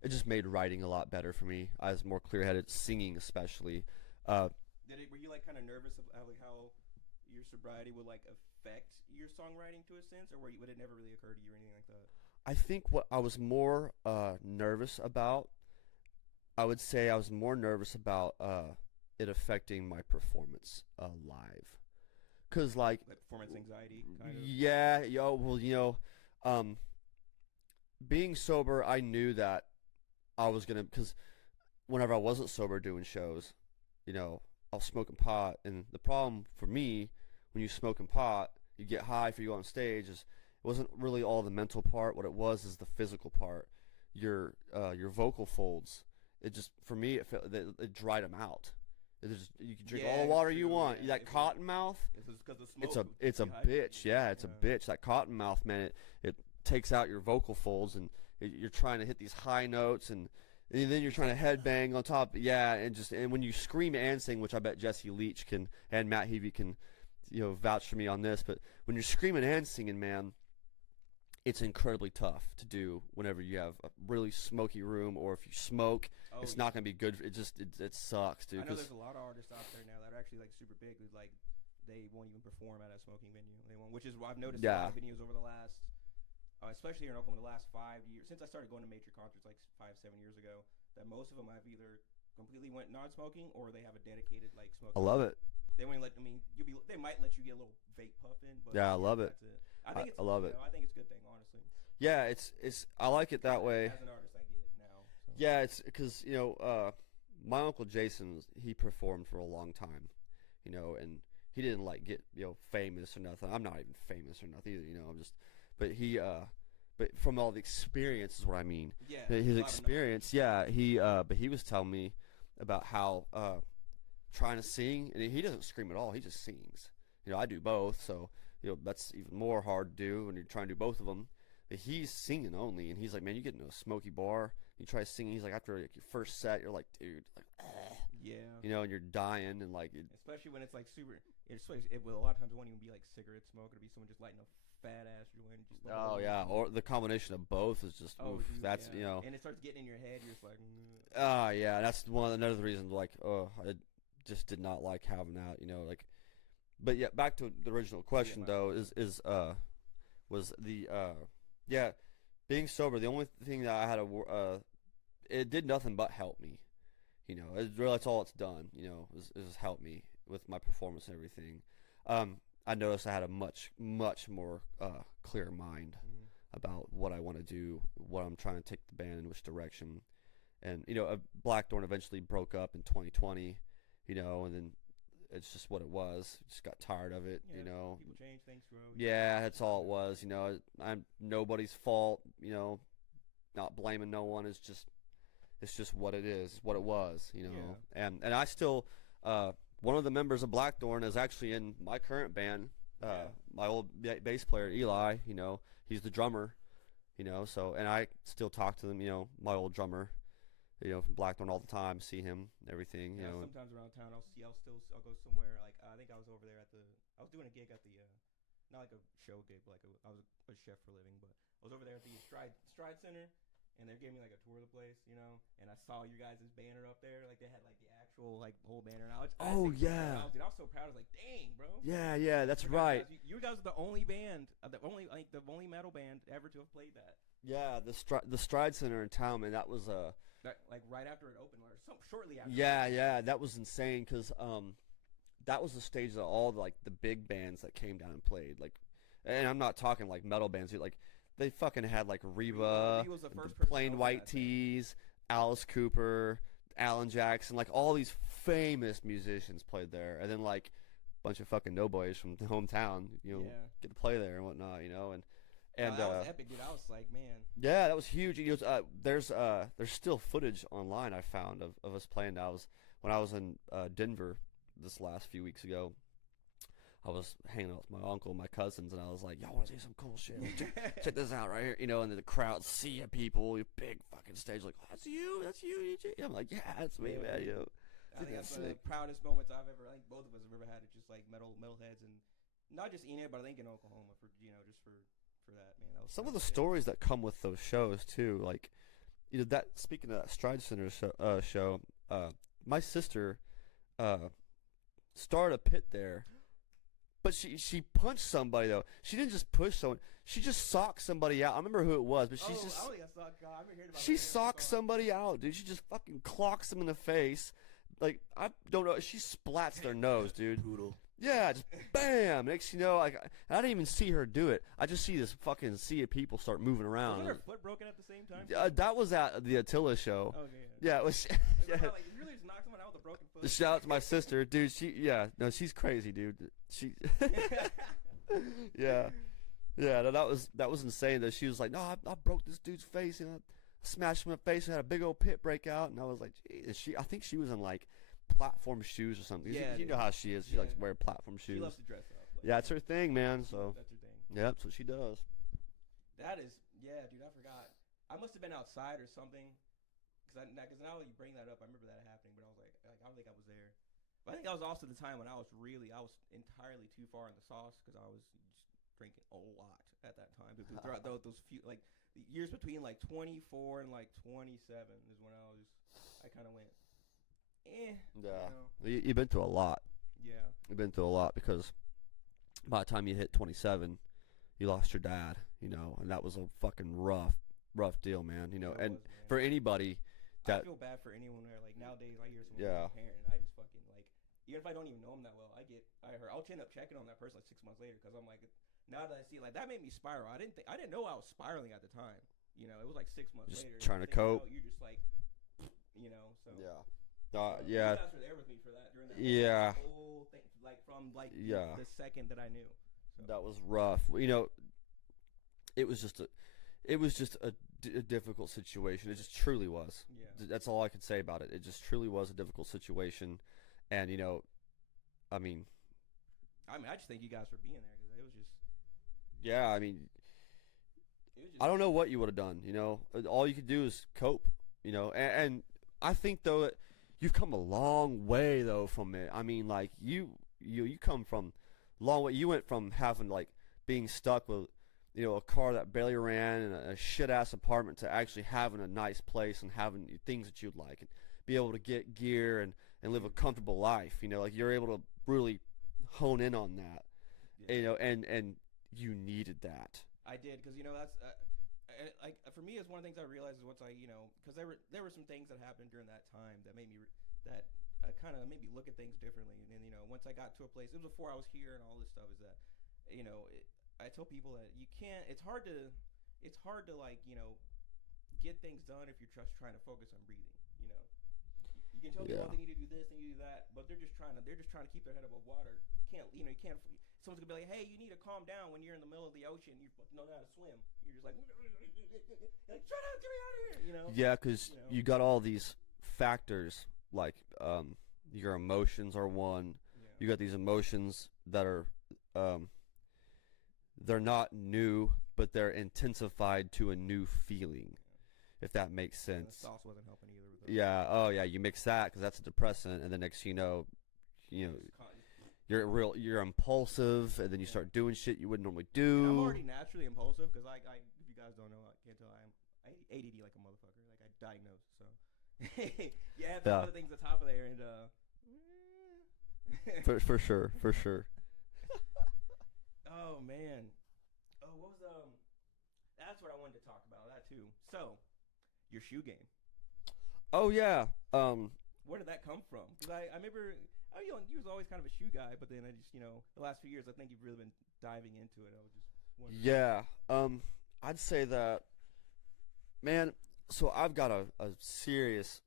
It just made writing a lot better for me. I was more clear-headed, singing especially. Were you like kind of nervous about like how your sobriety would like affect your songwriting to a sense, or would it never really occur to you or anything like that? I think what I was more nervous about, I would say I was more nervous about it affecting my performance live, cause like performance anxiety. Kind of? Yeah, being sober, I knew that. I was gonna, because whenever I wasn't sober doing shows, I was smoking pot, and the problem for me, when you smoking pot, you get high for you on stage, it wasn't really all the mental part. What it was is the physical part. Your vocal folds. It just for me it dried them out. You can drink all the water you want. Yeah. That cotton mouth. It's a bitch. Yeah, it's a bitch. That cotton mouth, man. It takes out your vocal folds and. You're trying to hit these high notes, and then you're trying to headbang on top. Yeah, and when you scream and sing, which I bet Jesse Leach and Matt Heavey can, vouch for me on this. But when you're screaming and singing, man, it's incredibly tough to do whenever you have a really smoky room, or if you smoke, it's not gonna be good. It sucks, dude. I know there's a lot of artists out there now that are actually like super big, who like they won't even perform at a smoking venue. Which is what I've noticed a lot of videos over the last. Especially here in Oklahoma, the last 5 years, since I started going to major concerts like 5-7 years ago, that most of them have either completely went non-smoking or they have a dedicated like smoking. I love it. They won't let. They might let you get a little vape puff in, but yeah, I love it. That's it. I love it. I think it's a good thing, honestly. Yeah, it's. I like it that way. As an artist, I get it now. So. Yeah, it's because my uncle Jason, he performed for a long time, and he didn't like get famous or nothing. I'm not even famous or nothing either. I'm just. But but from all the experience is what I mean. Yeah. His experience, yeah. But he was telling me about how trying to sing, and he doesn't scream at all. He just sings. I do both, so that's even more hard to do when you're trying to do both of them. But he's singing only, and he's like, man, you get into a smoky bar, you try singing. He's like, after like, your first set, you're like, dude, like, yeah. And you're dying, and like, especially when it's like super. It will a lot of times it won't even be like cigarette smoke. It'll be someone just lighting a fat ass joint. Yeah, or the combination of both is just. Oof, dude, that's and it starts getting in your head. You're just like. Yeah, that's another reason. Like, I just did not like having that. Like, but yeah, back to the original question though was the being sober. The only thing that I had it did nothing but help me. That's all it's done. Is help me with my performance and everything. I noticed I had a much more clear mind. about what I want to do, what I'm trying to take the band in, which direction. And Blackthorne eventually broke up in 2020, and then it's just what it was. Just got tired of it, People change, things grow. Yeah, that's all it was. I'm nobody's fault. Not blaming no one. It's just what it is, what it was. And I still, one of the members of Blackthorne is actually in my current band. My old bass player Eli. He's the drummer. So, and I still talk to them. My old drummer. From Blackthorne all the time, see him, everything. Sometimes around town, I'll go somewhere. Like I think I was over there I was doing a gig at the, not like a show gig, but I was a chef for a living, but I was over there at the Stride Center, and they gave me like a tour of the place, and I saw you guys' banner up there, like they had like the actual like whole banner. And I was so proud. I was like, dang, bro. Yeah, that's right. You guys are the only band, the only metal band ever to have played that. Yeah, the Stride Center in town, man. That was like right after it opened, or shortly after. Yeah, that was insane because that was the stage that all the big bands that came down and played. Like, and I'm not talking like metal bands. Like, they fucking had like Reba, was the first Plain White Tees, Alice Cooper, Alan Jackson. Like all these famous musicians played there, and then like a bunch of fucking no-boys from the hometown, get to play there and whatnot, And that was epic, dude. I was like, man. Yeah, that was huge. There's still footage online I found of us playing. When I was in Denver this last few weeks ago. I was hanging out with my uncle and my cousins, and I was like, y'all want to see some cool shit? Check this out right here. And the crowd, sea of people, big fucking stage, like, oh, that's you, EJ. I'm like, yeah, that's me, man. I think that's the proudest moments I've ever, I think both of us have ever had. It's just like metalheads, and not just Enid, but I think in Oklahoma for just for that, man. That was some of the stories that come with those shows too, like that. Speaking of that Stride Center show, my sister started a pit there, but she punched somebody though. She didn't just push someone; she just socked somebody out. I remember who it was, but she socked somebody out, dude. She just fucking clocks them in the face. Like, I don't know. She splats their nose, dude. Poodle. Yeah, just bam. Next, I didn't even see her do it. I just see this fucking sea of people start moving around. Wasn't her foot broken at the same time? That was at the Attila show. Okay. Yeah, it was. Yeah. Like, you really just knocked someone out with a broken foot. Shout out to my sister, dude. She's crazy, dude. She. Yeah. No, that was insane. Though she was like, no, I broke this dude's face, smashed him in the face, and had a big old pit breakout, and I was like, geez. I think she was in like platform shoes or something. Yeah, you know how she is. She likes to wear platform shoes. She loves to dress up. Yeah, that's her thing, man. So that's her thing. Yeah, that's what she does. That is, yeah, dude. I forgot. I must have been outside or something. Because now you bring that up, I remember that happening. But I was like, I don't think I was there. But I think that was also the time when I was entirely too far in the sauce because I was just drinking a lot at that time. Throughout those few the years between like 24 and like 27 is when I kind of went. Yeah. You've been through a lot. Yeah. You've been through a lot because by the time you hit 27, you lost your dad, and that was a fucking rough deal, man. And for anybody that I feel bad for anyone where like nowadays I hear someone parent and I just fucking like, even if I don't even know them that well, I'll end up checking on that person like 6 months later because I'm like, now that I see like that made me spiral. I didn't know I was spiraling at the time. It was like 6 months just later. Trying to cope. You're just like, so. Yeah. You guys were there with me for that during that whole thing, like from like the second that I knew. So. That was rough. It was just a difficult situation. It just truly was. Yeah. That's all I could say about it. It just truly was a difficult situation, and I just thank you guys for being there because it was just. Yeah, I don't know what you would have done. All you could do is cope. And I think though that you've come a long way though from it. Like you come from a long way. You went from having like being stuck with a car that barely ran and a shit ass apartment to actually having a nice place and having things that you'd like and be able to get gear and live a comfortable life. Like you're able to really hone in on that. Yeah. And you needed that. I did because that's like for me, it's one of the things I realized is once because there were some things that happened during that time that made me kind of made me look at things differently. And once I got to a place, it was before I was here and all this stuff. Is that I tell people that you can't. It's hard to it's hard to like get things done if you're just trying to focus on breathing. You can tell people they need to do this, they need to do that, but they're just trying to keep their head above water. You can't. Someone's gonna be like, hey, you need to calm down when you're in the middle of the ocean. You don't know how to swim. You're just like, get me out of here. Yeah, because you got all these factors like your emotions are one. Yeah. You got these emotions that are they're not new, but they're intensified to a new feeling. If that makes sense. The sauce wasn't helping either. With yeah. Oh, yeah. You mix that because that's a depressant, and the next you know, you're impulsive, and then you start doing shit you wouldn't normally do. And I'm already naturally impulsive because if you guys don't know, I can't tell. I'm ADD like a motherfucker. Like I diagnosed. So you add some other things on top of there, and for sure. Oh man. Oh, what was That's what I wanted to talk about. That too. So. Your shoe game. Oh yeah. Where did that come from? Because I remember, you was always kind of a shoe guy, but then I just, the last few years, I think you've really been diving into it. I was just wondering. Yeah. I'd say that, man. So I've got a serious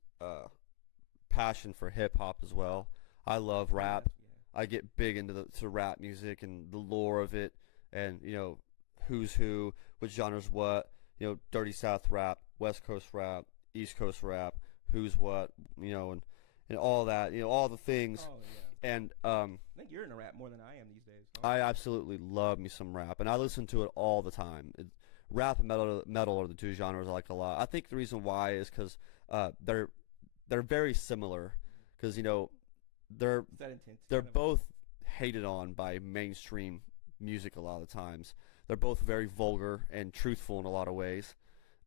passion for hip hop as well. I love rap. Yeah. I get big into to rap music and the lore of it, and who's who, which genres what. Dirty South rap, West Coast rap, East Coast rap, who's what, and all that, all the things. Oh, yeah. And I think you're into rap more than I am these days. Huh? I absolutely love me some rap, and I listen to it all the time. Rap and metal are the two genres I like a lot. I think the reason why is because they're very similar, because they're both hated on by mainstream music a lot of the times. They're both very vulgar and truthful in a lot of ways,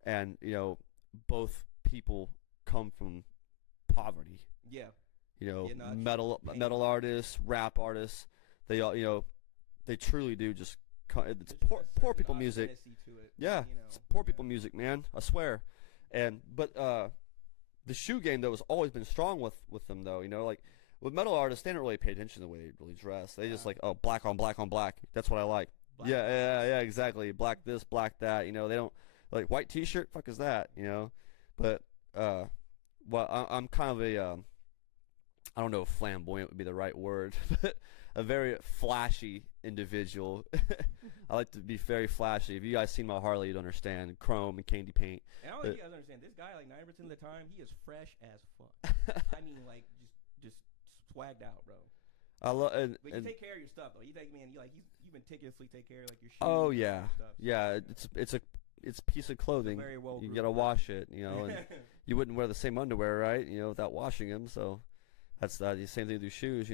and both people come from poverty. Yeah. Metal artists, rap artists, they all they truly do just. It's poor people music. Yeah, it's poor people music, man. I swear. But the shoe game though has always been strong with them though. Like with metal artists, they don't really pay attention to the way they really dress. They just like black on black on black. That's what I like. Yeah, exactly. Black this, black that. They don't like white T-shirt. Fuck is that? But I'm kind of a I don't know if flamboyant would be the right word, but a very flashy individual. I like to be very flashy. If you guys seen my Harley, you'd understand chrome and candy paint. And I don't think you guys understand. This guy, like 90% of the time, he is fresh as fuck. I mean, like just swagged out, bro. But you take care of your stuff though. You meticulously take care of like your shoes. Oh yeah, and stuff. Yeah. It's a piece of clothing. Very well. You gotta wash it, and you wouldn't wear the same underwear, right? Without washing them. So that's the same thing with your shoes,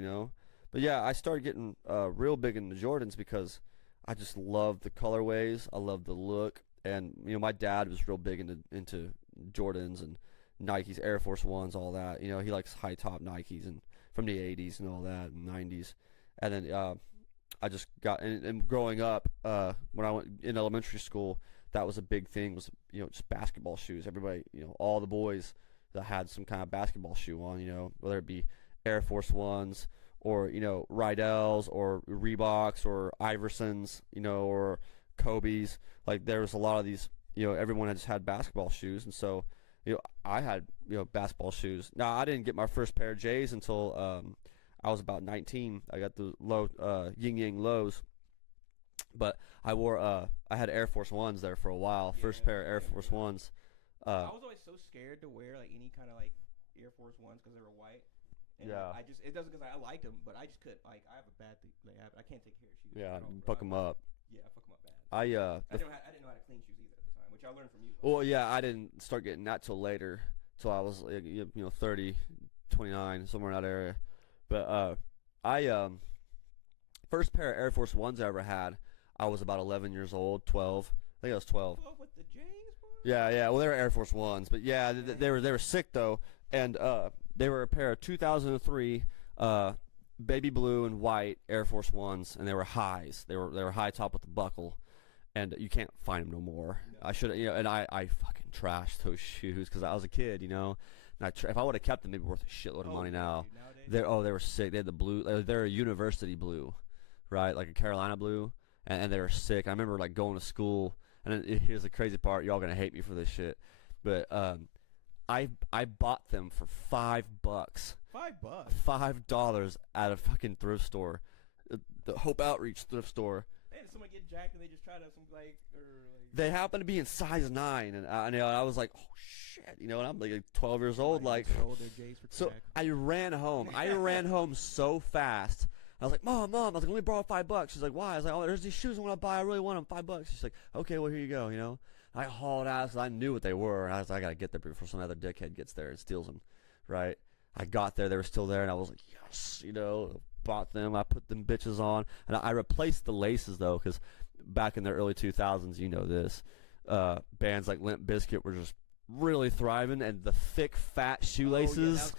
But yeah, I started getting real big into Jordans because I just love the colorways. I love the look, and my dad was real big into Jordans and Nikes, Air Force Ones, all that. He likes high top Nikes and from the 80s and all that, and 90s. And then I just got, and growing up, when I went in elementary school, that was a big thing, was, just basketball shoes. Everybody, all the boys that had some kind of basketball shoe on, whether it be Air Force Ones or, Rydell's or Reeboks or Iversons, or Kobe's. Like, there was a lot of these, everyone had just had basketball shoes. And so, I had, basketball shoes. Now, I didn't get my first pair of J's until I was about 19. I got the low Yin Yang lows. But I had Air Force Ones there for a while. First pair of Air Force Ones. I was always so scared to wear like any kind of like Air Force Ones because they were white. And it doesn't because I liked them, but I just couldn't. Like, I have a bad thing. Like, I can't take care of shoes. Yeah, fuck them up. Yeah, fuck them up bad. I didn't know how to clean shoes either at the time, which I learned from you. Well, yeah, I didn't start getting that till later, till I was 30, 29, somewhere in that area. But I first pair of Air Force Ones I ever had, I was about 11 years old, 12. I think I was 12. With the J's, bro? Yeah. Well, they were Air Force Ones, but yeah, they were sick though, and they were a pair of 2003 baby blue and white Air Force Ones, and they were highs. They were high top with the buckle, and you can't find them no more. No. I should, and I fucking trashed those shoes because I was a kid, And if I would have kept them, they'd be worth a shitload of money now. They were sick. They had the blue. They're a university blue, right? Like a Carolina blue, and they were sick. I remember like going to school And here's the crazy part. Y'all gonna hate me for this shit, but I bought them for $5. $5. $5 at a fucking thrift store, the Hope Outreach thrift store. Hey, did someone get jacked and they just tried out some They happened to be in size 9, and I was like, oh shit, and I'm like 12 years old, like. So I ran home. So fast. I was like, Mom, I was like, let me borrow $5. She's like, why? I was like, oh, there's these shoes I want to buy. I really want them. $5. She's like, okay, well, here you go. I hauled ass, and I knew what they were. And I was like, I gotta get there before some other dickhead gets there and steals them, right? I got there, they were still there, and I was like, yes, bought them. I put them bitches on, and I replaced the laces though, because back in the early 2000s, this, bands like Limp Bizkit were just really thriving, and the thick, fat shoelaces.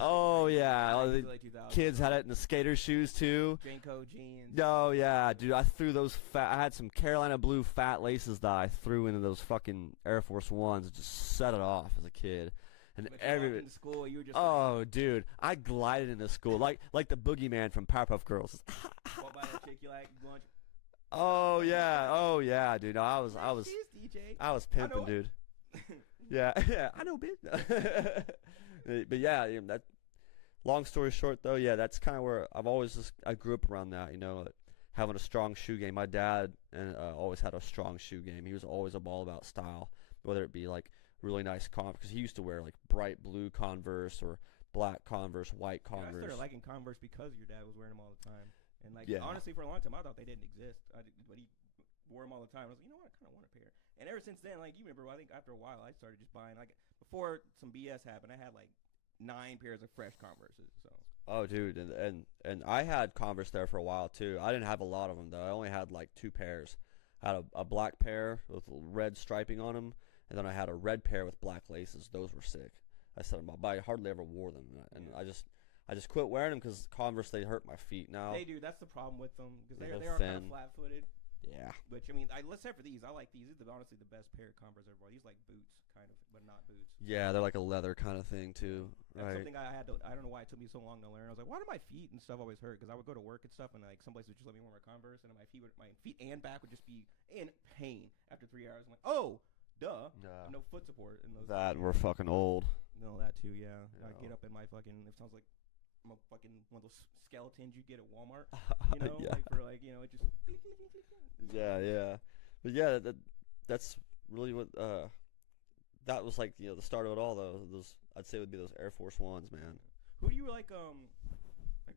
Oh yeah, the kids had it in the skater shoes too. Janko jeans. Oh yeah, dude, I threw those I had some Carolina blue fat laces that I threw into those fucking Air Force Ones and just set it off as a kid. And in school, you were just dude, I glided into school like the boogeyman from Powerpuff Girls. What about that chick you like? Oh yeah, dude. No, I was pimping, dude. Yeah, I know, bitch. But yeah, that. Long story short, though, yeah, that's kind of where I grew up around that, having a strong shoe game. My dad always had a strong shoe game. He was always all about style, whether it be like really nice Converse, because he used to wear like bright blue Converse or black Converse, white Converse. I started liking Converse because your dad was wearing them all the time, and honestly, for a long time, I thought they didn't exist, but he wore them all the time. I was like, what, I kind of want a pair. And ever since then, you remember, I think after a while, I started just buying, before some BS happened, I had 9 pairs of fresh Converses. So. Oh, dude, and I had Converse there for a while too. I didn't have a lot of them though. I only had 2 pairs. I had a black pair with red striping on them, and then I had a red pair with black laces. Those were sick. I set them up, but I hardly ever wore them, and I just quit wearing them because Converse, they hurt my feet now. They do. That's the problem with them, because they are kind of flat-footed. Yeah. Which, let's say for these, I like these. These are honestly the best pair of Converse ever bought. These like boots, kind of, but not boots. Yeah, they're like a leather kind of thing, too. That's something I don't know why it took me so long to learn. I was like, why do my feet and stuff always hurt? Because I would go to work and stuff, and some places would just let me wear my Converse, and my feet and back would just be in pain after 3 hours. I'm like, oh, duh. Yeah. No foot support in those. That we're fucking old. No, that too, yeah. I get up in my fucking, it sounds like I'm a fucking one of those skeletons you get at Walmart, yeah. It just. Yeah. But yeah, that's really what that was like. The start of it all, though. Those, I'd say, would be those Air Force Ones, man. Who do you like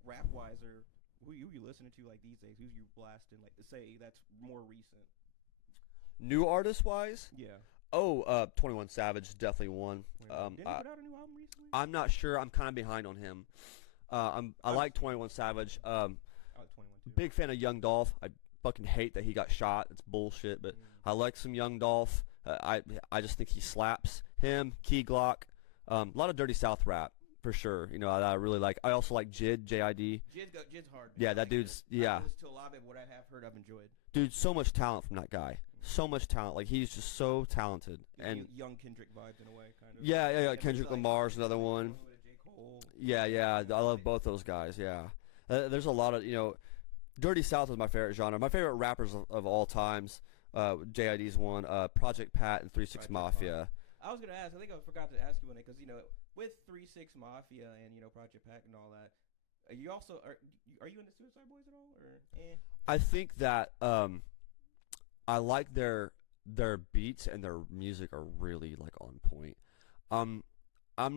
rap wise, or who you listening to these days? Who's you blasting to say that's more recent? New artist wise? Yeah. Oh, 21 Savage, definitely one. Didn't he put out a new album recently? I'm not sure. I'm kind of behind on him. I like 21 Savage. I like 21 too. Big fan of Young Dolph. I fucking hate that he got shot. It's bullshit, but I like some Young Dolph. I just think he slaps. Him, Key Glock. A lot of Dirty South rap for sure. I really like. I also like Jid, J-I-D. Jid's hard. Yeah, that dude's yeah. I listen to a lot of what I have heard, I've enjoyed. Dude, so much talent from that guy. So much talent. He's just so talented. And young Kendrick vibes in a way, kind of. Yeah. Kendrick Lamar's another one. Yeah. I love both those guys. Yeah. There's a lot of Dirty South is my favorite genre. My favorite rappers of all times. JID's one. Project Pat and 3 6 Mafia. I was gonna ask. I think I forgot to ask you one because with 3 6 Mafia and Project Pat and all that. Are you also are you into Suicide Boys at all or? I think that I like their beats and their music are really on point. I'm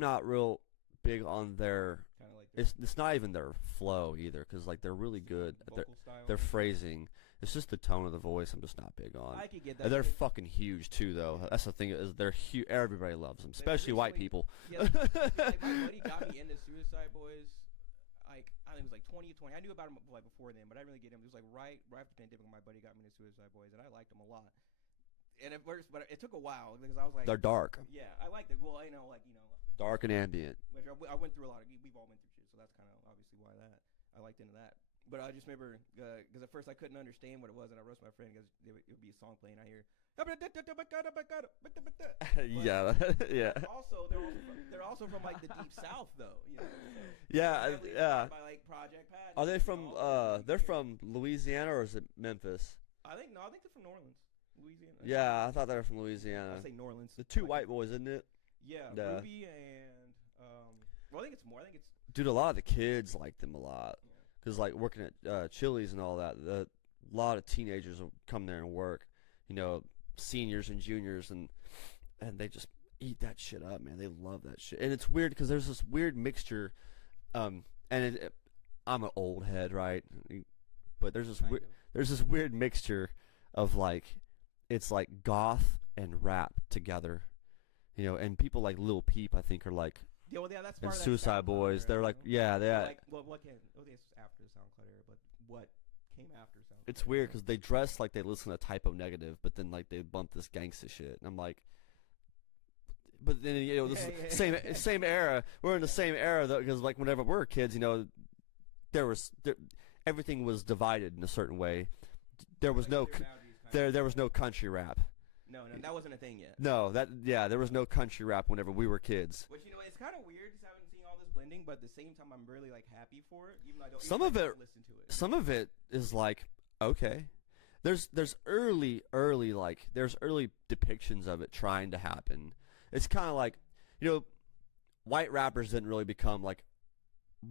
not real big on their. It's not even their flow either, because they're really good. Their phrasing. It's just the tone of the voice. I'm just not big on. I could get that. And they're fucking huge too, though. That's the thing, is they're huge. Everybody loves them, especially white people. Yeah, my buddy got me into Suicide Boys. I think it was 2020. I knew about them before then, but I didn't really get him. It was right after the pandemic. My buddy got me into Suicide Boys, and I liked them a lot. And at first, but it took a while because I was like, they're dark. Yeah, I liked it. Well, dark and ambient. Which I went through a lot. We've all been through shit, so that's kind of obviously why I liked into that. But I just remember because at first I couldn't understand what it was, and I roasted my friend because it would be a song playing. I hear. Yeah. Also, they're also from the deep south, though. Yeah. By Project Pat. Are they from? They're from Louisiana, or is it Memphis? I think they're from New Orleans. Louisiana. Yeah, I thought they were from Louisiana. I say New Orleans. The two white boys, isn't it? Yeah, Ruby and well, I think it's more. I think it's. Dude, a lot of the kids like them a lot. Yeah. Because, like, working at Chili's and all that, a lot of teenagers will come there and work, you know, seniors and juniors, and they just eat that shit up, man. They love that shit. And it's weird because there's this weird mixture, and I'm an old head, right? But there's this weird mixture of, like, it's like goth and rap together, you know, and people like Lil Peep, I think, are like, yeah, well, yeah, that's and part of Suicide Boys, they're like, yeah, like, what came? Oh, this was after the SoundCloud era, but what came after SoundCloud? it's weird because they dress like they listen to Typo Negative, but then like they bump this gangsta shit, and I'm like, but then you know this is same era. We're in the same era though, because like whenever we were kids, you know, everything was divided in a certain way. There was no there was no country rap. No, that wasn't a thing yet. No, there was no country rap whenever we were kids. Which, you know, it's kind of weird just having seen all this blending, but at the same time, I'm really like happy for it, even though I don't. Some of it, listen to it. Some of it is like okay. There's early depictions of it trying to happen. It's kind of like, you know, white rappers didn't really become like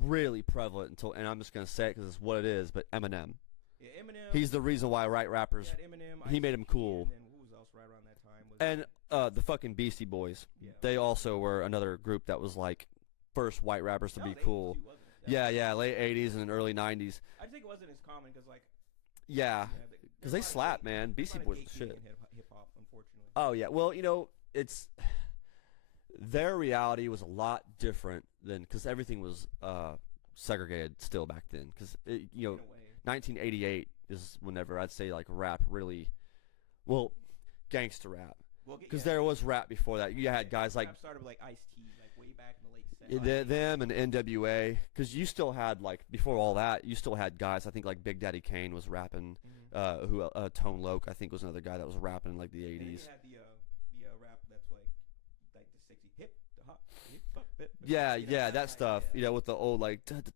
really prevalent until, and I'm just gonna say it because it's what it is, but Eminem. Yeah, Eminem. He's the reason why white rappers. Yeah, Eminem. He made him cool. And then who was else right around that time? And the fucking Beastie Boys. Yeah. They also were another group that was like first white rappers to be cool. Too, wasn't it? Yeah, late 80s and early 90s. I think it wasn't as common because like. Yeah, because they slap, man. Beastie Boys was shit. Hip hop, unfortunately. Oh yeah, well, you know, it's their reality was a lot different than because everything was segregated still back then. Because you know, 1988 is whenever I'd say like rap really, well, gangster rap. Because there was rap before that. You had guys like started with like Ice-T, like way back in the late 70s. Them and NWA. Because you still had like before all that, you still had guys. I think like Big Daddy Kane was rapping. Tone Loc, I think, was another guy that was rapping in like the 80s. And then you had the rap that's like the 60s hip, the hop, hip, hop, hip. Yeah, that stuff. You know, with the old like. With the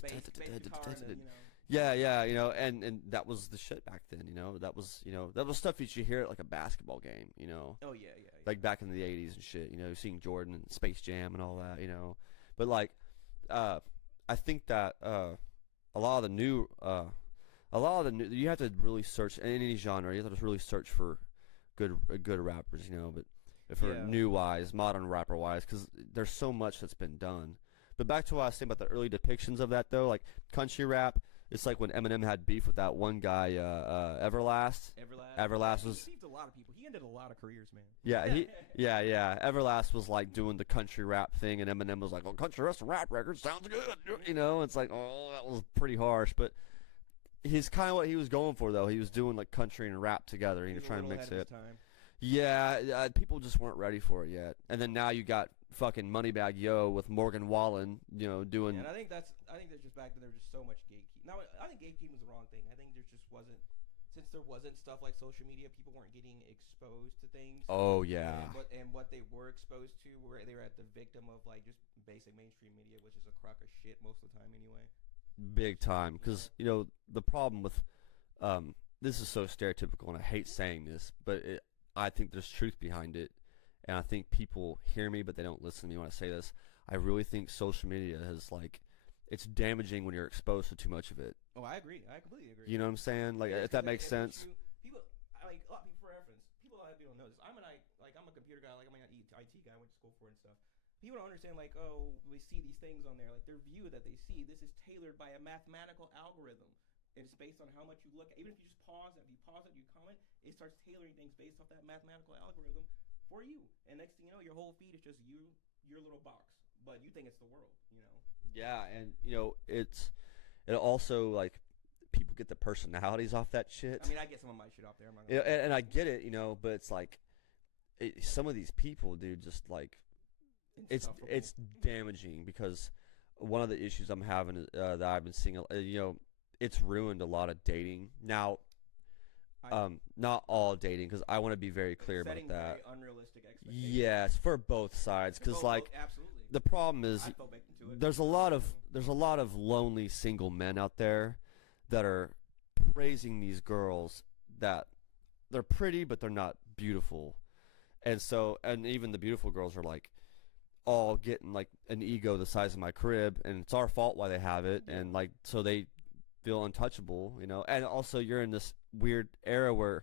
bass guitar and you know. Yeah, you know, and that was the shit back then, you know. That was stuff that you hear at like a basketball game, you know. Oh yeah. Like back in the 80s and shit, you know, seeing Jordan and Space Jam and all that, you know. But like I think that a lot of the new you have to really search in any genre. You have to really search for good rappers, you know, but for new wise, modern rapper wise, cuz there's so much that's been done. But back to what I was saying about the early depictions of that though, like country rap. It's like when Eminem had beef with that one guy, Everlast. Everlast was. He deceived a lot of people. He ended a lot of careers, man. Yeah. Everlast was like doing the country rap thing, and Eminem was like, "Well, country rap record sounds good," you know. It's like, oh, that was pretty harsh, but he's kind of what he was going for, though. He was doing like country and rap together, you know, trying to mix it. Yeah, people just weren't ready for it yet. And then now you got fucking Moneybagg Yo with Morgan Wallen, you know, doing. Yeah, and I think there's just back then there was just so much gatekeeping. Now I think gatekeeping was the wrong thing. I think there just wasn't, since there wasn't stuff like social media, people weren't getting exposed to things. Oh yeah. And what they were exposed to, they were at the victim of like just basic mainstream media, which is a crock of shit most of the time anyway. Big time, because you know the problem with, this is so stereotypical, and I hate saying this, but I think there's truth behind it, and I think people hear me, but they don't listen to me when I say this. I really think social media has like, it's damaging when you're exposed to too much of it. Oh, I agree. I completely agree. You know what I'm saying? Like, if that makes sense. People, like a lot of people, for reference, a lot of people don't know this. I'm a computer guy. Like I'm an IT guy. I went to school for it and stuff. People don't understand. Like, oh, we see these things on there. Like their view that they see. This is tailored by a mathematical algorithm. It's based on how much you look at. Even if you just pause it, you comment, it starts tailoring things based off that mathematical algorithm for you. And next thing you know, your whole feed is just your little box. But you think it's the world, you know? Yeah, and you know, it also like people get the personalities off that shit. I mean, I get some of my shit off there. I'm not gonna and I get it, you know, but it's like some of these people, dude, just like it's damaging because one of the issues I'm having that I've been seeing, you know, it's ruined a lot of dating. Now, not all dating, because I want to be very clear about that. Very unrealistic expectations. Yes, for both sides, because like absolutely. The problem is there's a lot of lonely single men out there that are praising these girls that they're pretty, but they're not beautiful. And so, and even the beautiful girls are like all getting like an ego the size of my crib, and it's our fault why they have it, and like so they feel untouchable, you know. And also, you're in this weird era where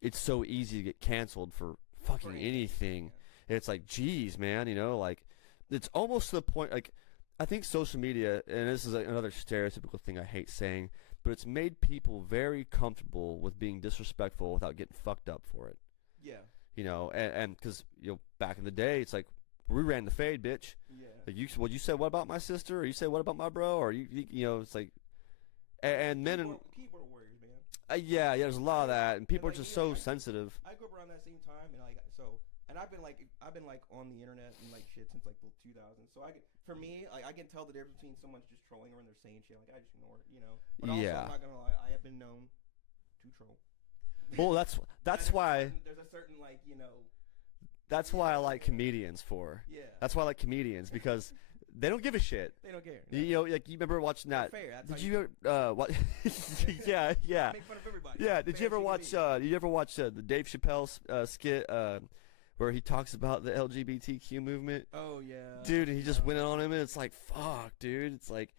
it's so easy to get canceled for fucking anything. And it's like, geez, man, you know, like it's almost to the point. Like, I think social media, and this is another stereotypical thing I hate saying, but it's made people very comfortable with being disrespectful without getting fucked up for it. Yeah. You know, and because, you know, back in the day, it's like, we ran the fade, bitch. Yeah. Like you said what about my sister? Or you said what about my bro? Or you know, it's like, and men and keyboard warriors, man. yeah, there's a lot of that, and people like, are just so sensitive. I grew up around that same time, and like and I've been like on the internet and like shit since like the 2000s. So for me, like I can tell the difference between someone's just trolling or when they're saying shit. Like I just ignore it, you know. But also, I'm not gonna lie, I have been known to troll. Well, that's why there's a certain like, you know. That's why I like comedians for. Yeah. That's why I like comedians, because they don't give a shit. They don't care. No. You know, like you remember watching that? Fair. That's did you ever what? yeah. Make fun of everybody. Yeah. Did you ever watch? The Dave Chappelle skit where he talks about the LGBTQ movement? Oh yeah. Dude, and he just went on him, and it's like, fuck, dude. It's like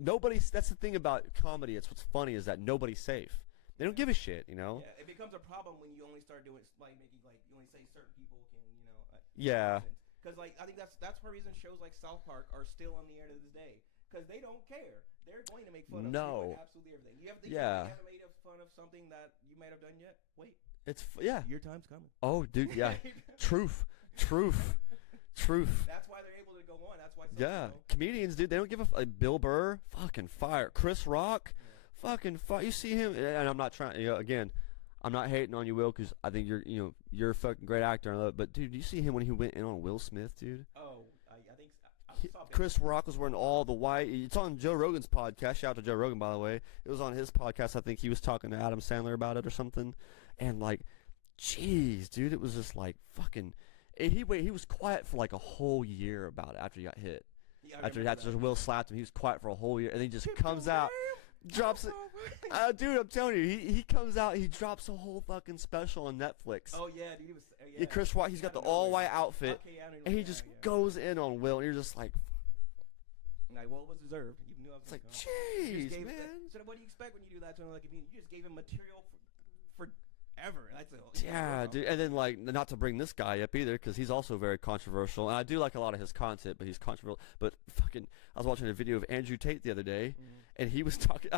nobody's. That's the thing about comedy. It's what's funny is that nobody's safe. They don't give a shit, you know. Yeah, it becomes a problem when you only start doing like making like you only say certain people can, you know. Yeah. Because like I think that's one reason shows like South Park are still on the air to this day, because they don't care. They're going to make fun of absolutely everything. You haven't made fun of something that you might have done yet? Wait. Your time's coming. Oh, dude, yeah. Truth. That's why they're able to go on. That's why. Comedians, dude, they don't give a like Bill Burr, fucking fire. Chris Rock. Fucking you see him, and I'm not trying. You know, again, I'm not hating on you, Will, because I think you're a fucking great actor. And I love it. But dude, you see him when he went in on Will Smith, dude? Oh, I think I saw Chris Rock was wearing all the white. It's on Joe Rogan's podcast. Shout out to Joe Rogan, by the way. It was on his podcast. I think he was talking to Adam Sandler about it or something. And like, jeez, dude, it was just like fucking. He was quiet for like a whole year about it after he got hit. Yeah, after Will slapped him, he was quiet for a whole year, and then he just comes out. Drops it, dude. I'm telling you, he comes out. He drops a whole fucking special on Netflix. Oh yeah, dude. He was Chris Rock. He's got the all white outfit, and he just goes in on Will, and you're just like, well, it was deserved. You knew I was. It's like, jeez, man. So what do you expect when you do that to him? Like, you just gave him material for ever. That's dude. And then like, not to bring this guy up either, because he's also very controversial, and I do like a lot of his content, but he's controversial. But fucking, I was watching a video of Andrew Tate the other day. Mm-hmm. And he was talking.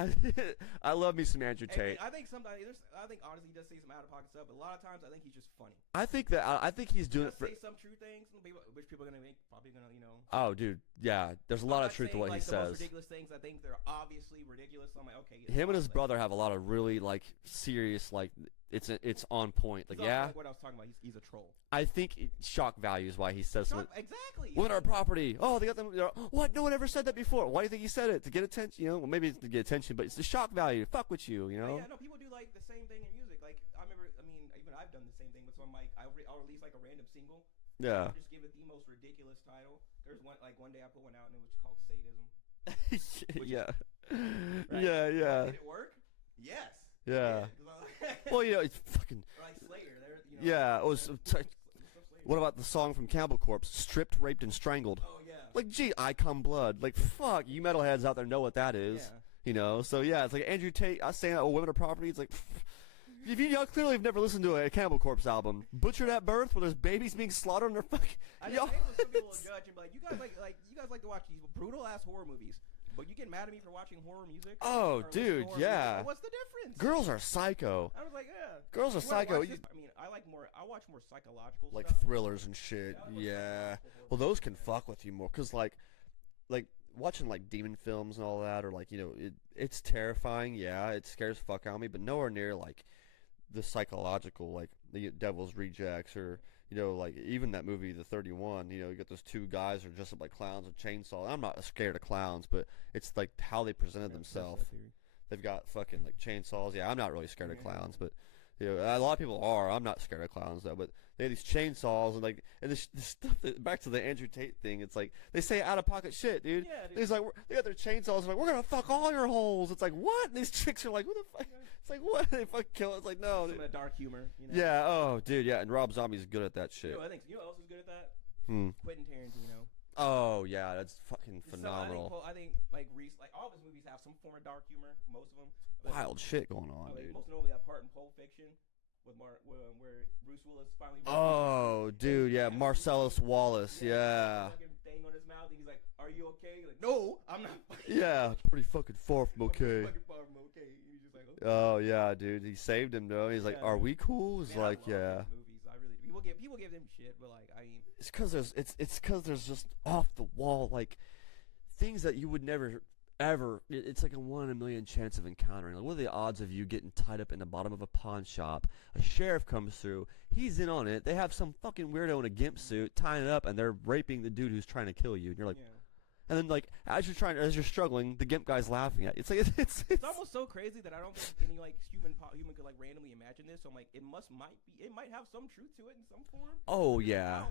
I love me some Andrew Tate. I think sometimes, I think honestly, he does say some out of pocket stuff, but a lot of times I think he's just funny. I think he's doing it for. Say some true things, which people are gonna probably gonna, you know. Oh, dude, yeah. There's a lot of truth to what he says. Most ridiculous things. I think they're obviously ridiculous. So I'm like, okay. Him and his brother have a lot of really like serious like. It's on point. Like, yeah. Like what I was talking about. He's a troll. I think shock value is why he says something. Exactly. Women are property. Oh, they got them. What? No one ever said that before. Why do you think he said it? To get attention? You know, well, maybe it's to get attention, but it's the shock value. Fuck with you. You know. Yeah, no. People do like the same thing in music. Like I remember. I mean, even I've done the same thing with some. Like I'll release like a random single. Yeah. I'll just give it the most ridiculous title. There's one day I put one out and it was called Sadism. Yeah. Right? Yeah. Did it work? Yes. Yeah. Well, you know, it's fucking. Or like Slayer. Yeah, it was. What about the song from Cannibal Corpse? Stripped, raped, and strangled. Oh yeah. Like, gee, I come blood. Like, fuck, you metalheads out there know what that is. Yeah. You know, so yeah, it's like Andrew Tate. I saying, oh, women are property. It's like, if y'all clearly have never listened to a Cannibal Corpse album, Butchered at Birth, where there's babies being slaughtered on their fucking. I know some people will judge and be like, you guys like to watch these brutal ass horror movies. But you get mad at me for watching horror music? Oh, dude, yeah. What's the difference? Girls are psycho. I was like, yeah. Girls are psycho. I mean, I watch more psychological like stuff. Thrillers and shit. Yeah. Well, those can fuck with you more, cause like watching like demon films and all that, or like, you know, it's terrifying. Yeah, it scares the fuck out of me, but nowhere near like the psychological, like the Devil's Rejects, or you know, like even that movie, The 31. You know, you got those two guys who are dressed up like clowns with chainsaws. I'm not scared of clowns, but it's like how they presented themselves. They've got fucking like chainsaws. Yeah, I'm not really scared of clowns, but You know, a lot of people are. I'm not scared of clowns though, but they have these chainsaws and like, and this stuff. Back to the Andrew Tate thing. It's like they say out of pocket shit, dude. Yeah, dude. It's like they got their chainsaws. And like we're gonna fuck all your holes. It's like what? And these chicks are like, what the fuck? It's like what? They fucking kill it. It's like no. Some of that dark humor. You know? Yeah. Oh, dude. Yeah. And Rob Zombie's good at that shit. I think you know who else is good at that? Hmm. Quentin Tarantino. Oh yeah, that's fucking phenomenal. So I think like all of his movies have some form of dark humor. Most of them. Wild shit going on, dude. Most notably that part in Pulp Fiction with where Bruce Willis finally. Oh, dude, yeah, Marcellus Wallace, yeah. Fucking thing on his mouth, and he's like, "Are you okay?" He's like, "No, I'm not." Yeah, pretty fucking far from okay. Fucking far from okay. He's just like, okay. Oh yeah, dude, he saved him though. He's like, "Are we cool?" He's like, "Yeah." Movies, I really people give them shit, but like I mean, it's because there's just off the wall like things that you would never. Ever, it's like a 1 in a million chance of encountering. Like, what are the odds of you getting tied up in the bottom of a pawn shop? A sheriff comes through, he's in on it. They have some fucking weirdo in a gimp suit tying it up, and they're raping the dude who's trying to kill you. And you're like, and then like as you're struggling, the gimp guy's laughing at you. It's like it's almost so crazy that I don't think any like human could like randomly imagine this. So I'm like, it might have some truth to it in some form. Oh yeah. How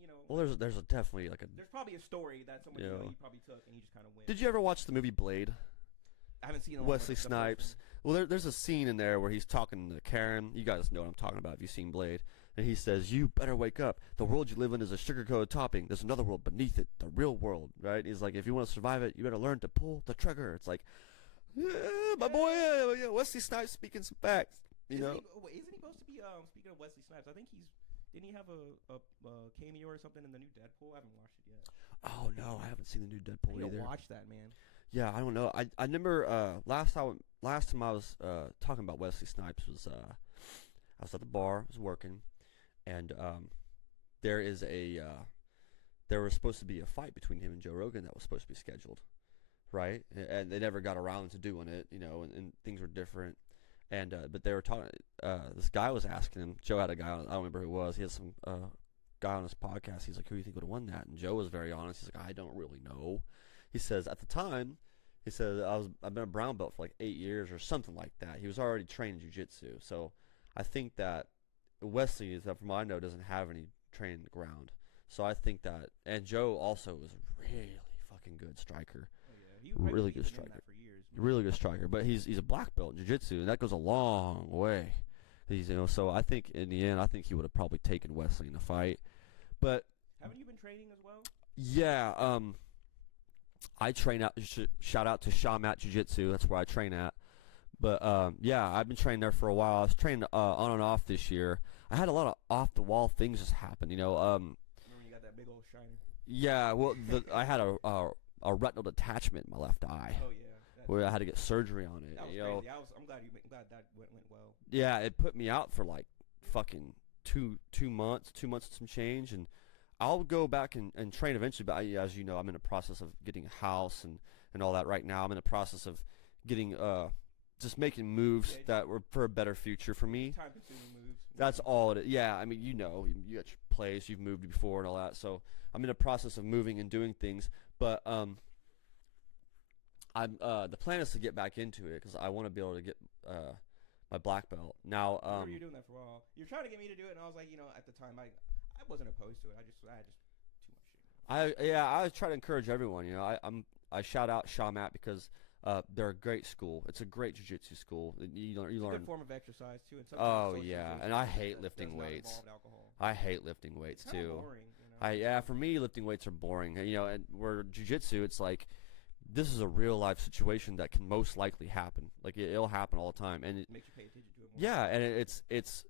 you know? Well, there's definitely like a. There's probably a story that someone you probably took and you just kind of went. Did you ever watch the movie Blade? I haven't seen it. Wesley Snipes. Well, there's a scene in there where he's talking to Karen. You guys know what I'm talking about if you've seen Blade. And he says, "You better wake up. The world you live in is a sugar-coated topping. There's another world beneath it, the real world, right?" He's like, "If you want to survive it, you better learn to pull the trigger." It's like, yeah, my boy, yeah, Wesley Snipes speaking some facts. You know? Isn't he supposed to be? Speaking of Wesley Snipes, I think didn't he have a cameo or something in the new Deadpool? I haven't watched it yet. Oh no, I haven't seen the new Deadpool either. Watch that, man. Yeah, I don't know. I remember last time I was talking about Wesley Snipes was I was at the bar, I was working. And there was supposed to be a fight between him and Joe Rogan that was supposed to be scheduled, right? And they never got around to doing it, you know, and things were different. And but they were talking. This guy was asking him. Joe had a guy on. I don't remember who it was. He had some guy on his podcast. He's like, "Who do you think would have won that?" And Joe was very honest. He's like, "I don't really know." He says at the time, he said I've been a brown belt for like 8 years or something like that. He was already trained in jiu-jitsu, so I think that. Wesley, from what I know, doesn't have any training on the ground. So I think that, and Joe also was a really fucking good striker. Oh, yeah. Really good striker. Really good striker. But he's a black belt in jiu-jitsu, and that goes a long way. So I think in the end, he would have probably taken Wesley in the fight. But haven't you been training as well? Yeah. I train out. Shout out to Shamat Jiu-Jitsu. That's where I train at. But yeah, I've been training there for a while. I was training on and off this year. I had a lot of off-the-wall things just happen, you know. Remember when you got that big old shiner? Yeah, well, I had a retinal detachment in my left eye. Oh yeah. Where I had to get surgery on it. That was crazy. I'm glad that went well. Yeah, it put me out for like fucking two months and some change, and I'll go back and train eventually. But as you know, I'm in the process of getting a house and all that right now. I'm in the process of getting just making moves that were for a better future for me. Time-consuming moves. That's all it is. Yeah, I mean, you know, you got your place, you've moved before and all that. So I'm in the process of moving and doing things. But I'm the plan is to get back into it because I want to be able to get my black belt. Now, I remember you doing that for a while. You're trying to get me to do it, and I was like, you know, at the time, I wasn't opposed to it. I had just too much shit. I try to encourage everyone. You know, I shout out Shamat because. They're a great school. It's a great jiu-jitsu school. You learn. It's a good form of exercise too. And yeah, and I hate lifting weights. I hate lifting weights too. Boring, you know? For me, lifting weights are boring. You know, and where jiu-jitsu, it's like this is a real life situation that can most likely happen. Like it'll happen all the time, and it makes you pay attention to it more. Yeah, and it's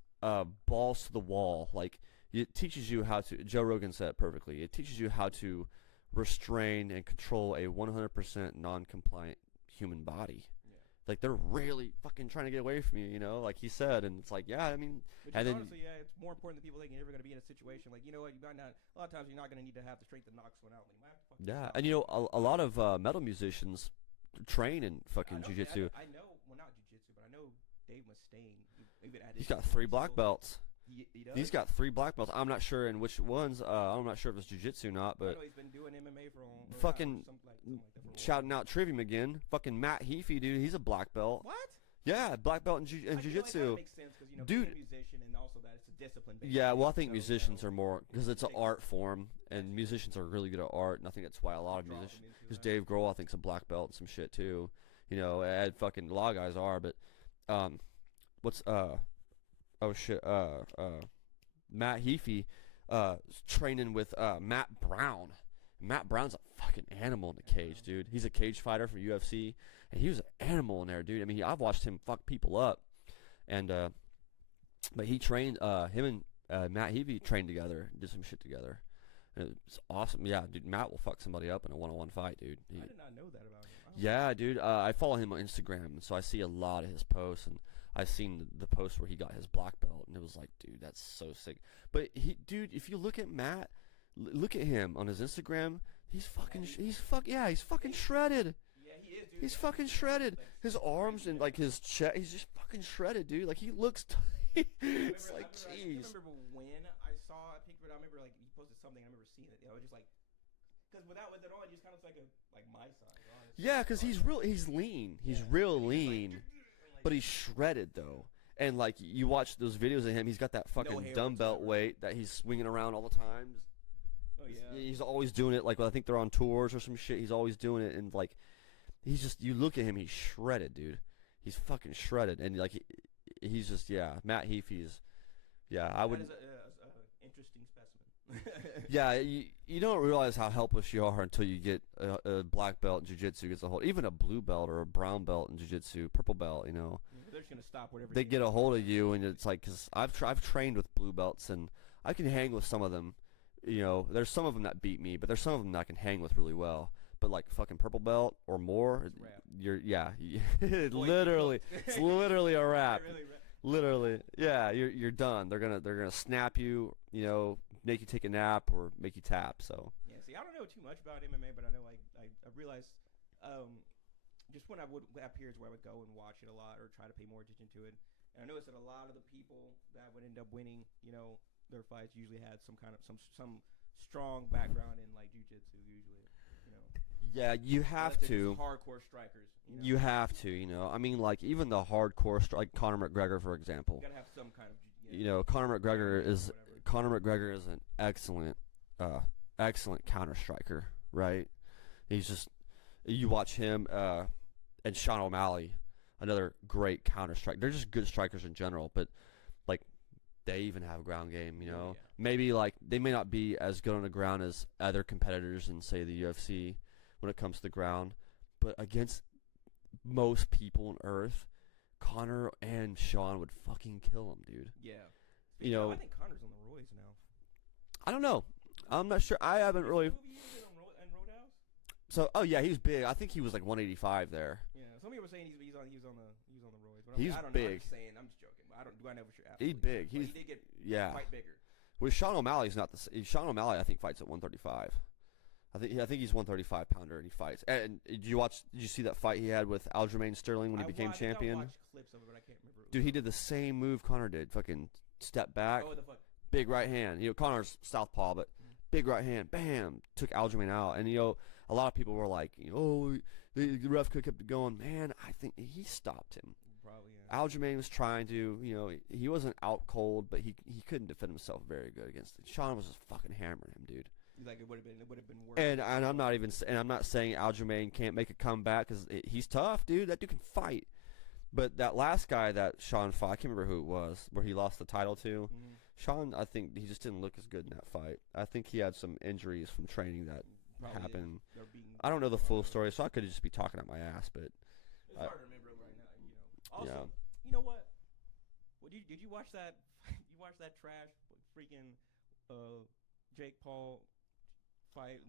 balls to the wall. Like it teaches you how to. Joe Rogan said it perfectly. It teaches you how to restrain and control a 100% non-compliant human body. Yeah. Like they're really fucking trying to get away from you, you know, like he said, and it's like, yeah, I mean, and then honestly, yeah, it's more important that people think you're never going to be in a situation like, you know what, you might not. A lot of times you're not going to need to have the strength to knock someone out. Yeah, and you know, a lot of metal musicians train in fucking jiu-jitsu. I know, well, not jiu-jitsu, but I know Dave Mustaine. He's got 3 black belts. He does? He's got 3 black belts. I'm not sure in which ones. I'm not sure if it's jiu-jitsu or not, but I know he's been doing MMA for a fucking something like that for shouting out Trivium again. Fucking Matt Heafy, dude. He's a black belt. What? Yeah, black belt in jiu-jitsu. Like that makes sense dude, being a musician and also that it's a discipline. Yeah, well, I think musicians are more because it's an art form, and musicians are really good at art, and I think that's why a lot of musicians. Because Dave Grohl, I think, is a black belt and some shit too. And fucking a lot of guys are, but what's oh shit, Matt Heafy, training with Matt Brown. Matt Brown's a fucking animal in the cage, dude. He's a cage fighter for UFC, and he was an animal in there, dude. I mean, I've watched him fuck people up, and but he trained him and Matt Heafy trained together, did some shit together. And it's awesome. Yeah, dude, Matt will fuck somebody up in a one-on-one fight, dude. I did not know that about him. Yeah, dude. I follow him on Instagram, so I see a lot of his posts, and I've seen the post where he got his black belt, and it was like, dude, that's so sick. But dude, if you look at Matt, look at him on his Instagram. He's fucking shredded. Yeah, he is, dude. He's fucking shredded. His arms and like his chest, he's just fucking shredded, dude. Like he looks. It's like, jeez. I remember when I saw a picture, I remember like he posted something. I remember seeing it. Just like, because with it on, just kind of like my size. Honestly. Yeah, because he's lean. He's real lean, but he's shredded though. And like you watch those videos of him, he's got that fucking dumbbell weight that he's swinging around all the time. Oh yeah. He's always doing it. Like I think they're on tours or some shit. He's always doing it, and like he's just, you look at him, he's shredded, dude. He's fucking shredded, and like he's just, yeah. Matt Heafy's, yeah. I would. That is a interesting specimen. Yeah, you don't realize how helpless you are until you get a black belt in jiu-jitsu gets a hold. Even a blue belt or a brown belt in jiu-jitsu, purple belt, They're just gonna stop whatever. They get a hold of you, and it's like, because I've trained with blue belts, and I can hang with some of them. There's some of them that beat me, but there's some of them that I can hang with really well. But like fucking purple belt or more, literally, it's literally a wrap. Literally, yeah, you're done. They're gonna snap you, make you take a nap or make you tap. So yeah, see, I don't know too much about MMA, but I know I realized just when I would have periods where I would go and watch it a lot or try to pay more attention to it, and I noticed that a lot of the people that would end up winning, their fights usually had some kind of some strong background in like jiu-jitsu usually. Yeah, you have to. Hardcore strikers. You have to, I mean, like even the hardcore, like Conor McGregor, for example. You gotta have some kind of. Conor McGregor is an excellent counter striker, right? He's just, you watch him and Sean O'Malley, another great counter striker. They're just good strikers in general, but like they even have ground game. Yeah. Maybe like they may not be as good on the ground as other competitors in say the UFC. When it comes to the ground, but against most people on Earth, Conor and Sean would fucking kill him, dude. Yeah. I think Conor's on the roids now. I don't know. I'm not sure. I haven't really. So, oh yeah, he's big. I think he was like 185 there. Yeah. Some people were saying he's on the roids. But he's I don't big. know. I'm just saying. I'm just joking. Do I know for sure? He's big. He did get quite bigger. With Sean O'Malley's not the same. Sean O'Malley, I think, fights at 135. I think he's 135 pounder and he fights. And did you see that fight he had with Aljamain Sterling when he became champion? I watched clips of it, but I can't remember. Dude, he did the same move Conor did. Fucking step back, big right hand. Conor's southpaw, but big right hand, bam, took Aljamain out. And a lot of people were like, the ref could have kept going. Man, I think he stopped him. Probably, yeah. Aljamain was trying to, he wasn't out cold, but he couldn't defend himself very good against it. Sean was just fucking hammering him, dude. Like it would have been worse. And I'm not saying Aljamain can't make a comeback because he's tough, dude. That dude can fight. But that last guy that Sean fought, I can't remember who it was, where he lost the title to. Mm-hmm. Sean, I think he just didn't look as good in that fight. I think he had some injuries from training that happened. I don't know the full story, so I could just be talking out my ass. But it's hard to remember right now. Also, yeah. You know what? Did you watch that? You watched that trash freaking Jake Paul fight?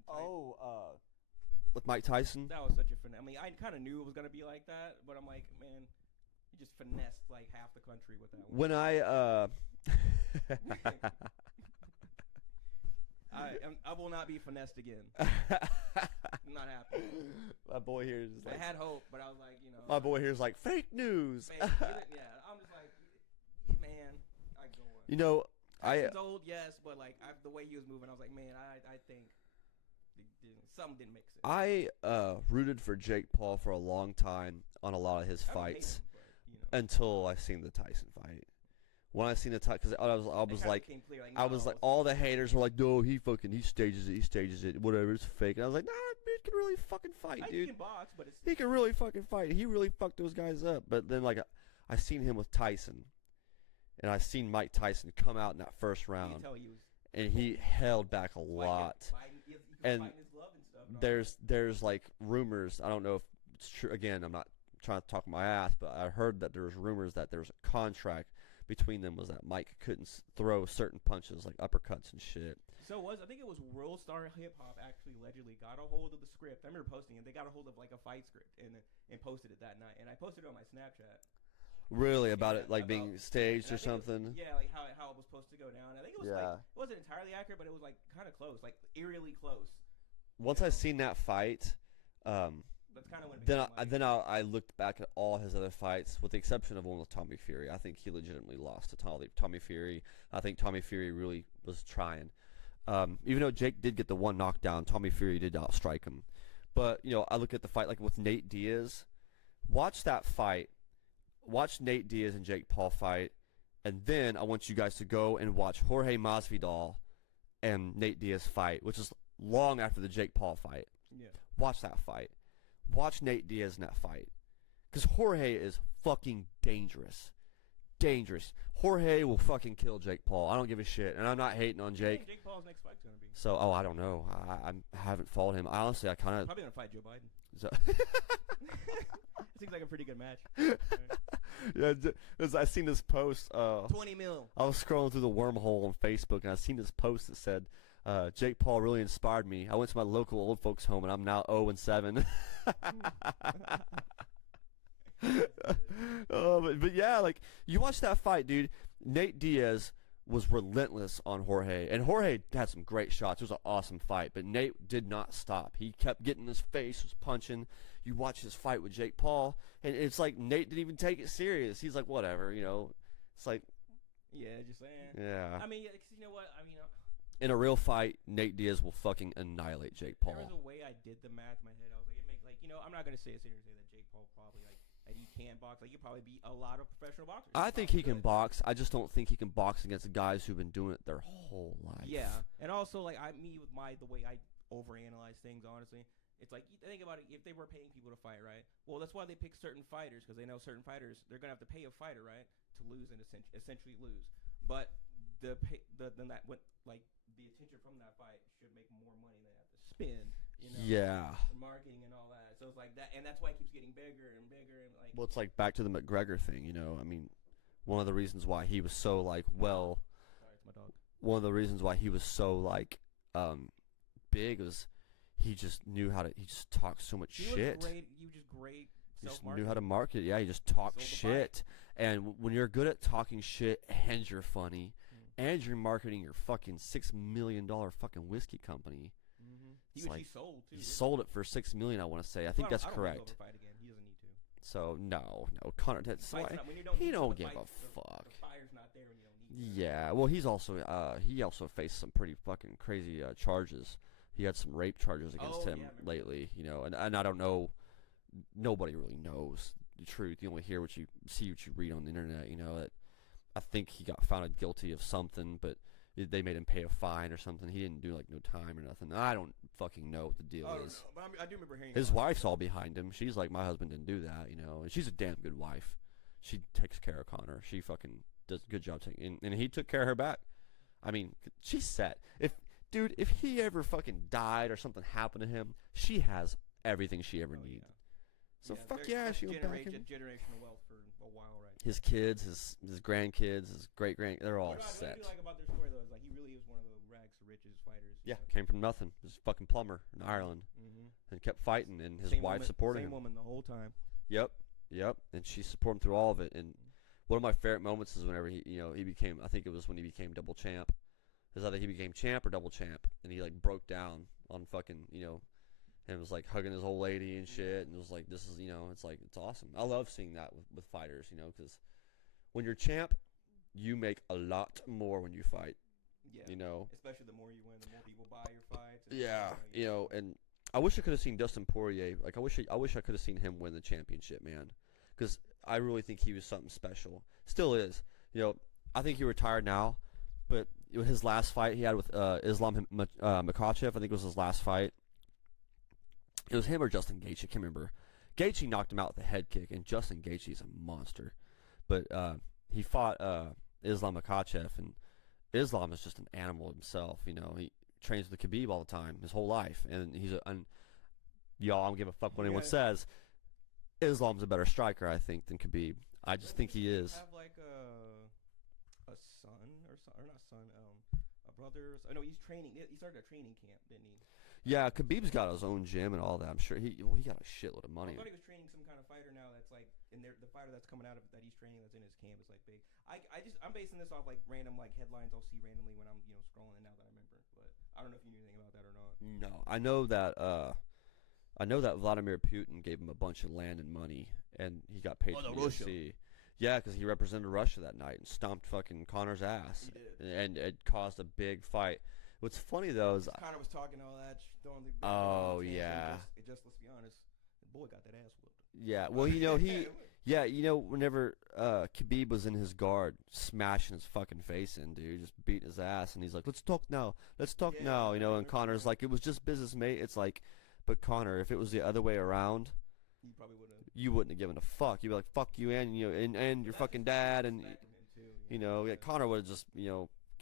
With Mike Tyson? That was such a finesse. I mean, I kind of knew it was gonna be like that, but I'm like, man, you just finessed like half the country with that one. When I will not be finessed again. Not happening. My boy here is like, I had hope, but I was like, my boy here's like fake news. Man, yeah, I'm just like, man, I go on. Tyson's old, yes, but like the way he was moving, I was like, man, I think something didn't make sense. I rooted for Jake Paul for a long time on a lot of his fights, until I seen the Tyson fight. when I seen the time, because I was like, clear, like, I was like, all the haters were like, no, he stages it, whatever, it's fake. And I was like, nah, dude can really fucking fight, dude. He can box, but he can really fucking fight. He really fucked those guys up. But then, like, I seen him with Tyson, and I seen Mike Tyson come out in that first round, and he held back a lot. And there's like rumors. I don't know if it's true. Again, I'm not trying to talk my ass, but I heard that there was rumors that there was a contract between them, was that Mike couldn't throw certain punches like uppercuts and shit. So I think it was World Star Hip Hop actually allegedly got a hold of the script. I remember posting it. They got a hold of like a fight script and posted it that night. And I posted it on my Snapchat. Really, about it like being staged or something? Yeah, like how it was supposed to go down. I think it was like, it wasn't entirely accurate, but it was like kind of close, like eerily close. Once I seen that fight, that's kind of when then I looked back at all his other fights, with the exception of one with Tommy Fury. I think he legitimately lost to Tommy Fury. I think Tommy Fury really was trying. Even though Jake did get the one knockdown, Tommy Fury did outstrike him. But, you know, I look at the fight like with Nate Diaz. Watch that fight. Watch Nate Diaz and Jake Paul fight, and then I want you guys to go and watch Jorge Masvidal and Nate Diaz fight, which is long after the Jake Paul fight. Yeah. Watch that fight. Watch Nate Diaz in that fight. Because Jorge is fucking dangerous. Dangerous. Jorge will fucking kill Jake Paul. I don't give a shit, and I'm not hating on Jake. Jake Paul's next fight's going to be? So, I don't know. I haven't followed him. Honestly, I kind of... Probably going to fight Joe Biden. So It seems like a pretty good match. Yeah, I seen this post. 20 mil. I was scrolling through the wormhole on Facebook, and I seen this post that said, Jake Paul really inspired me. I went to my local old folks home, and I'm now 0-7. But yeah, like, you watch that fight, dude. Nate Diaz was relentless on Jorge, and Jorge had some great shots. It was an awesome fight, but Nate did not stop. He kept getting in his face, was punching. You watch his fight with Jake Paul, and it's like Nate didn't even take it serious. He's like, whatever, you know. It's like, yeah, just saying. Yeah. I mean, you know what? I mean, in a real fight, Nate Diaz will fucking annihilate Jake Paul. There was a way I did the math in my head. I was like, it makes, like, you know, I'm not gonna sit here and say that Jake Paul probably, like, that he can box. Like, he probably beat a lot of professional boxers. I think he can box. I just don't think he can box against guys who've been doing it their whole life. Yeah, and also, like, with the way I overanalyze things, honestly, it's like, you think about it, if they were paying people to fight, right? Well, that's why they pick certain fighters, because they know certain fighters, they're gonna have to pay a fighter, right, to lose and essentially lose. But then that went, like, the attention from that fight should make more money than they have to spend. You know, yeah, marketing and all that. So it's like that, and that's why it keeps getting bigger and bigger. And like, well, it's like back to the McGregor thing. You know, I mean, one of the reasons why he was so like, well, sorry, it's my dog. One of the reasons why he was so like, big was he just knew how to. He just talked so much shit. He was just great. He just knew how to market. Yeah, he just talked shit. And when you're good at talking shit and you're funny, and you're marketing your fucking $6 million fucking whiskey company. He sold too. He sold it for $6 million. I want to say. I think that's correct. Fight again. He doesn't need to. So no, Connor. That's why he don't give a fuck. The fire's not there when you don't need to. Yeah. Well, he also faced some pretty fucking crazy charges. He had some rape charges against him lately. You know, and I don't know. Nobody really knows the truth. You only hear what you see, what you read on the internet. You know that. I think he got found guilty of something, but they made him pay a fine or something. He didn't do like no time or nothing. I don't fucking know what the deal is. But I do remember hearing his wife's all behind him. She's like, my husband didn't do that, you know. And she's a damn good wife. She takes care of Connor. She fucking does a good job taking. And he took care of her back. I mean, she's set. If he ever fucking died or something happened to him, she has everything she ever needed. Yeah. So fuck yeah, she'll back him. Generational wealth for a while, right? His kids, his grandkids, his great-grand, they're all set. What I like about their story, though, is like he really is one of the rags to riches fighters. Yeah, came from nothing. He was a fucking plumber in Ireland, and kept fighting, and his wife supported him. Same woman the whole time. Yep, and she supported him through all of it. And one of my favorite moments is whenever he became, I think it was when he became double champ. It was either he became champ or double champ, and he like broke down on fucking, and was like hugging his old lady and shit, and it was like, this is, it's like, it's awesome. I love seeing that with fighters, because when you're champ, you make a lot more when you fight. Yeah. Especially the more you win, the more people buy your fights. Yeah. And I wish I could have seen Dustin Poirier. Like I wish I could have seen him win the championship, man, because I really think he was something special. Still is. I think he retired now, but his last fight he had with Islam Makhachev, I think it was his last fight. It was him or Justin Gaethje, I can't remember. Gaethje knocked him out with a head kick, and Justin Gaethje is a monster. But he fought Islam Makhachev, and Islam is just an animal himself. You know, he trains with the Khabib all the time, his whole life, and y'all, I don't give a fuck what anyone says. Islam's a better striker, I think, than Khabib. I just think he is. Have like a son or not son, a brother. I know he's training. He started a training camp, didn't he? Yeah, Khabib's got his own gym and all that. I'm sure he got a shitload of money. I thought he was training some kind of fighter now that's like in there. The fighter that's coming out of that he's training that's in his camp is like big. I'm basing this off like random like headlines I'll see randomly when I'm scrolling now that I remember. But I don't know if you knew anything about that or not. No, I know that Vladimir Putin gave him a bunch of land and money, and he got paid from the UFC. Yeah, because he represented Russia that night and stomped fucking Conor's ass. He did. And it caused a big fight. What's funny though is Conor was talking all that. It just let's be honest, the boy got that ass whooped. Yeah, well, whenever Khabib was in his guard, smashing his fucking face in, dude, just beating his ass, and he's like, let's talk now, and Conor's like, it was just business, mate. It's like, but Conor, if it was the other way around, you probably wouldn't. You wouldn't have given a fuck. You'd be like, fuck you, and your fucking dad, and Conor would have just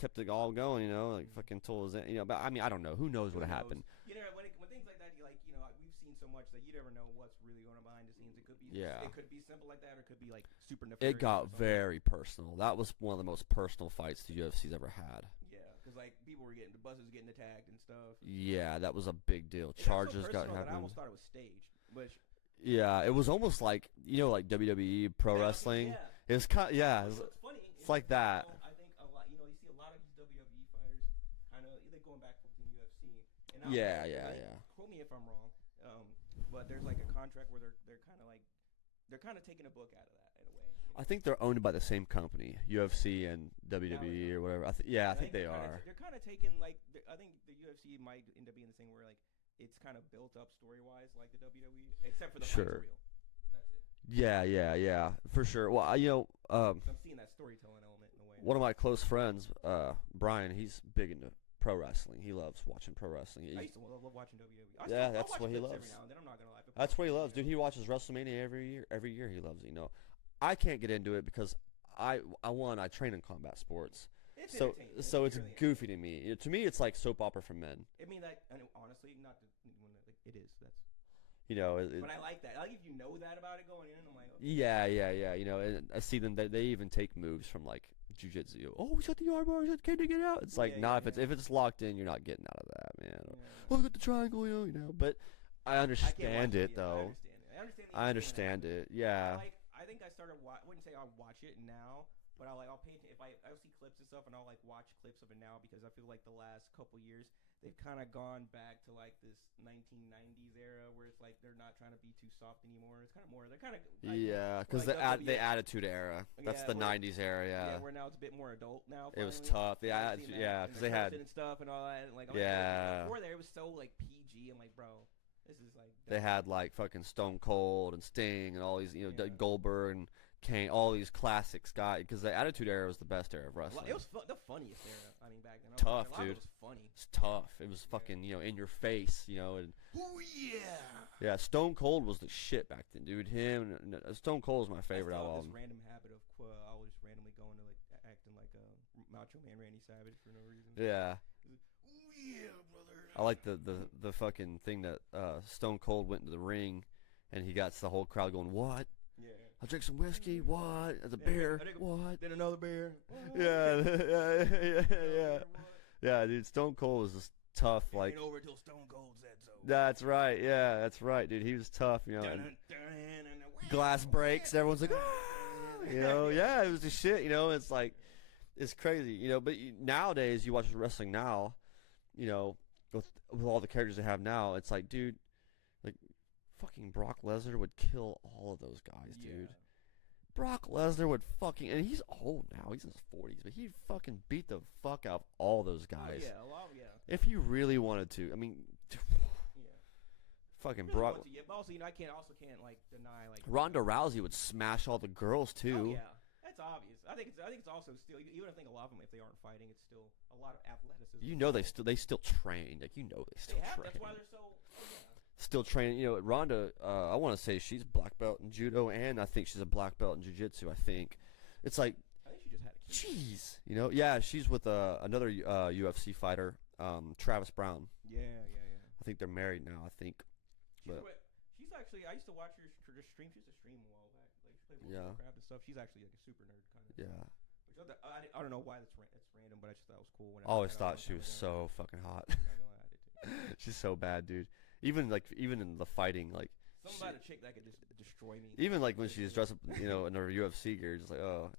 kept it all going, like fucking told his, but I mean, I don't know. Who knows what happened? When things like that, we've seen so much that you never know what's really going on behind the scenes. It could be, it could be simple like that, or it could be like super nefarious. It got very personal. That was one of the most personal fights the UFC's ever had. Yeah, because like people were the buses getting attacked and stuff. Yeah, that was a big deal. Charges got happened. I almost thought it was staged, which. Yeah, it was almost like like WWE pro wrestling. Yeah. It was kind of, It's funny. It's like that. I think a lot. You see a lot of these WWE fighters kind of they're going back to the UFC. And yeah. Quote me if I'm wrong. But there's like a contract where they're kind of taking a book out of that in a way. I think they're owned by the same company, UFC and WWE or whatever. I think they are. They're kind of taking like I think the UFC might end up being the thing where like. It's kind of built up story-wise like the WWE, except for the fights are real. That's it. Yeah, for sure. Well, I'm seeing that storytelling element in a way. One of my close friends, Brian, he's big into pro wrestling. He loves watching pro wrestling. I used to love watching WWE. That's what he loves. Every now and then, I'm not gonna lie. That's what he loves, dude. He watches WrestleMania every year. Every year he loves it. I can't get into it because I train in combat sports. So it's really goofy to me. To me, it's like soap opera for men. I mean, honestly, not it is. That's. But I like that. I like if you know that about it going in. I'm like, okay. Yeah. And I see them. They even take moves from like jiu-jitsu. Oh, we shut the armbar. Can't get out. It's like, if it's locked in, you're not getting out of that, man. Oh, we got the triangle, But I understand it though. I understand it. Yeah. I think I started. I wouldn't say I watch it now. But I'll pay attention if I'll see clips and stuff, and I'll like watch clips of it now because I feel like the last couple years they've kind of gone back to like this 1990s era where it's like they're not trying to be too soft anymore. It's kind of more they're kind of because the Attitude Era. That's the 90s era. Yeah, where now it's a bit more adult now. It was tough. The Attitude, because they had and stuff and all that. And like before there it was so like PG. I'm like, bro, this is like they had like fucking Stone Cold and Sting and all these Goldberg and Kane, all these classics, guys, because the Attitude Era was the best era of wrestling. It was the funniest era. I mean, back then. Tough, dude. It was funny. It's tough. It was fucking, in your face, and. Oh yeah. Yeah, Stone Cold was the shit back then, dude. Stone Cold was my favorite album. This random habit of always randomly going to like acting like a Macho Man Randy Savage for no reason. Yeah. Oh yeah, brother. I like the fucking thing that Stone Cold went into the ring, and he got the whole crowd going, "What?" Yeah. I drink some whiskey. What? As a beer. What? Then another beer. Yeah, dude. Stone Cold was just tough. Like. Ain't over till Stone Cold said so. That's right. Yeah, that's right, dude. He was tough. Glass breaks. Everyone's like, yeah, it was the shit. It's like, it's crazy. But nowadays you watch wrestling now, with all the characters they have now, it's like, dude, like. Fucking Brock Lesnar would kill all of those guys, dude. Brock Lesnar would fucking, and he's old now. He's in his 40s, but he'd fucking beat the fuck out of all those guys. If he really wanted to. I mean, fucking really Brock. But also, I can't like deny like. Ronda Rousey would smash all the girls too. Oh, yeah, that's obvious. I think it's also still, even if I think a lot of them, if they aren't fighting, it's still a lot of athleticism. You know, they still train. Like, you know, they still train. That's why they're so. Yeah. Still training. You know, Rhonda. I want to say she's black belt in judo, and I think she's a black belt in jiu-jitsu. I think it's like. I think she just had a kid. Jeez, you know, yeah, she's with another UFC fighter, Travis Brown. Yeah. I think they're married now. I think. She's actually. I used to watch her stream. She used to stream a while back. Like she played Warcraft and stuff. She's actually like a super nerd kind of. Yeah. Which I don't know why it's random, but I just thought it was cool. I always thought she was so fucking hot. She's so bad, dude. Even in the fighting, like. Something about a chick that could just destroy me. Even like when she's dressed up, you know, in her UFC gear, just like, oh.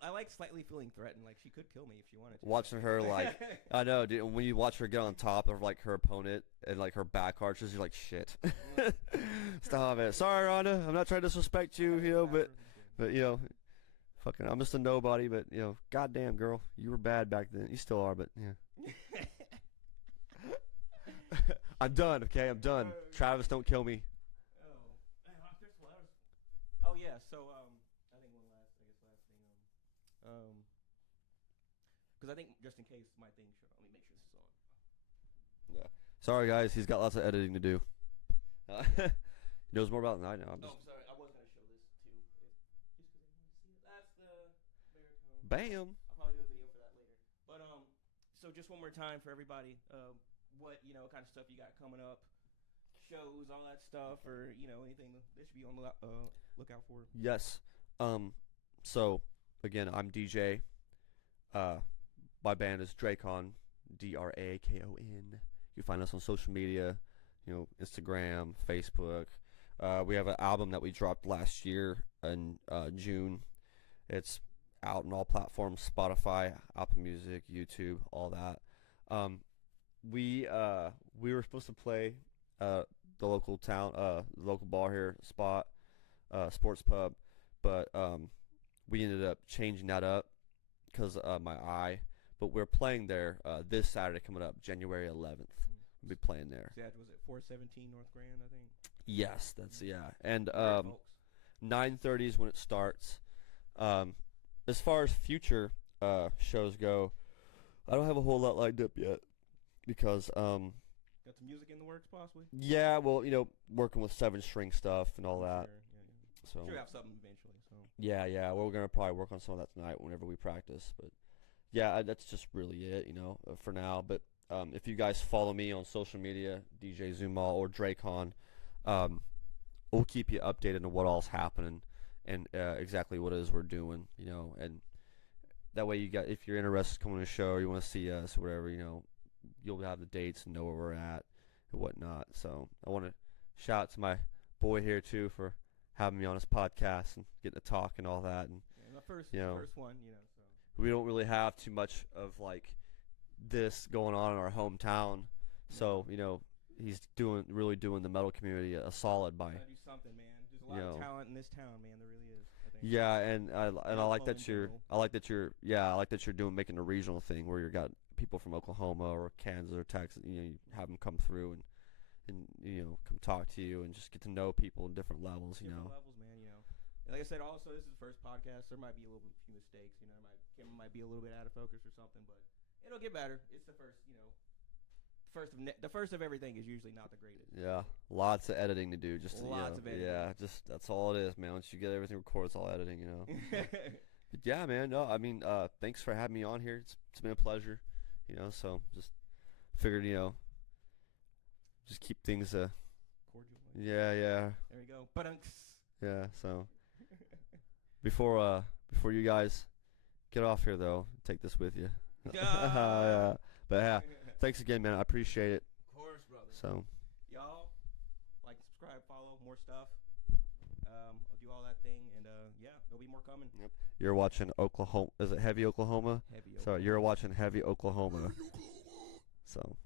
I like slightly feeling threatened. Like she could kill me if she wanted to. Watching her, like, I know, dude. When you watch her get on top of like her opponent and like her back arches, you're like, shit. Stop it. Sorry, Rhonda. I'm not trying to disrespect you, you know, but you know, fucking, I'm just a nobody. But you know, goddamn girl, you were bad back then. You still are, but yeah. I'm done. Okay, I'm done. Travis, don't kill me. Oh yeah, so I think last thing, because I think just in case my thing should, let me make sure this is on. Yeah. Sorry guys, he's got lots of editing to do. He knows more about it than I know. I'm sorry, I was gonna show this too. Just because I want to see it. That's the baritone. Bam. I'll probably do a video for that later. But so just one more time for everybody, what kind of stuff you got coming up. Shows, all that stuff, or anything they should be on the lookout for. Yes. So again, I'm DJ. My band is Drakon, Drakon. You find us on social media, Instagram, Facebook. We have an album that we dropped last year in June. It's out on all platforms: Spotify, Apple Music, YouTube, all that. We were supposed to play the local bar here, sports pub, but we ended up changing that up because of my eye. But we're playing there this Saturday coming up, January 11th. We'll be playing there. So was it 417 North Grand, I think? Yes, that's and 9:30 is when it starts. As far as future shows go, I don't have a whole lot lined up yet because got some music in the works, possibly. Yeah, well, working with 7-string stuff and all that. Sure, yeah. So sure have something eventually. So yeah, we're gonna probably work on some of that tonight whenever we practice. But yeah, that's just really it, for now. But if you guys follow me on social media, DJ Zumal or Drakon, we'll keep you updated on what all's happening and exactly what it is we're doing, and that way if you're interested in coming to a show or you want to see us or whatever, you'll have the dates and know where we're at and whatnot. So I want to shout out to my boy here too for having me on his podcast and getting to talk and all that. And the first one, so we don't really have too much of like this going on in our hometown. So he's really doing the metal community a solid by. Gotta do something, man. There's a lot of talent in this town, man. There really is. I think. Yeah, and I like that you're making a regional thing where you got people from Oklahoma or Kansas or Texas, you have them come through and come talk to you and just get to know people in different levels, Different levels, man, And like I said, also this is the first podcast. There might be a few mistakes, camera might be a little bit out of focus or something, but it'll get better. It's the first, the first of everything is usually not the greatest. Yeah, lots of editing to do. Lots of editing. Yeah, just that's all it is, man. Once you get everything recorded, it's all editing, But yeah, man. No, I mean, thanks for having me on here. It's been a pleasure. So just figured, just keep things cordial. Yeah. There we go. Yeah. So before you guys get off here though, take this with you. Yeah. But yeah, thanks again, man. I appreciate it. Of course, brother. So y'all like, subscribe, follow, more stuff. I'll do all that thing, and there'll be more coming. Yep. You're watching Oklahoma. Is it Heavy Oklahoma? Heavy Oklahoma. So you're watching Heavy Oklahoma. So.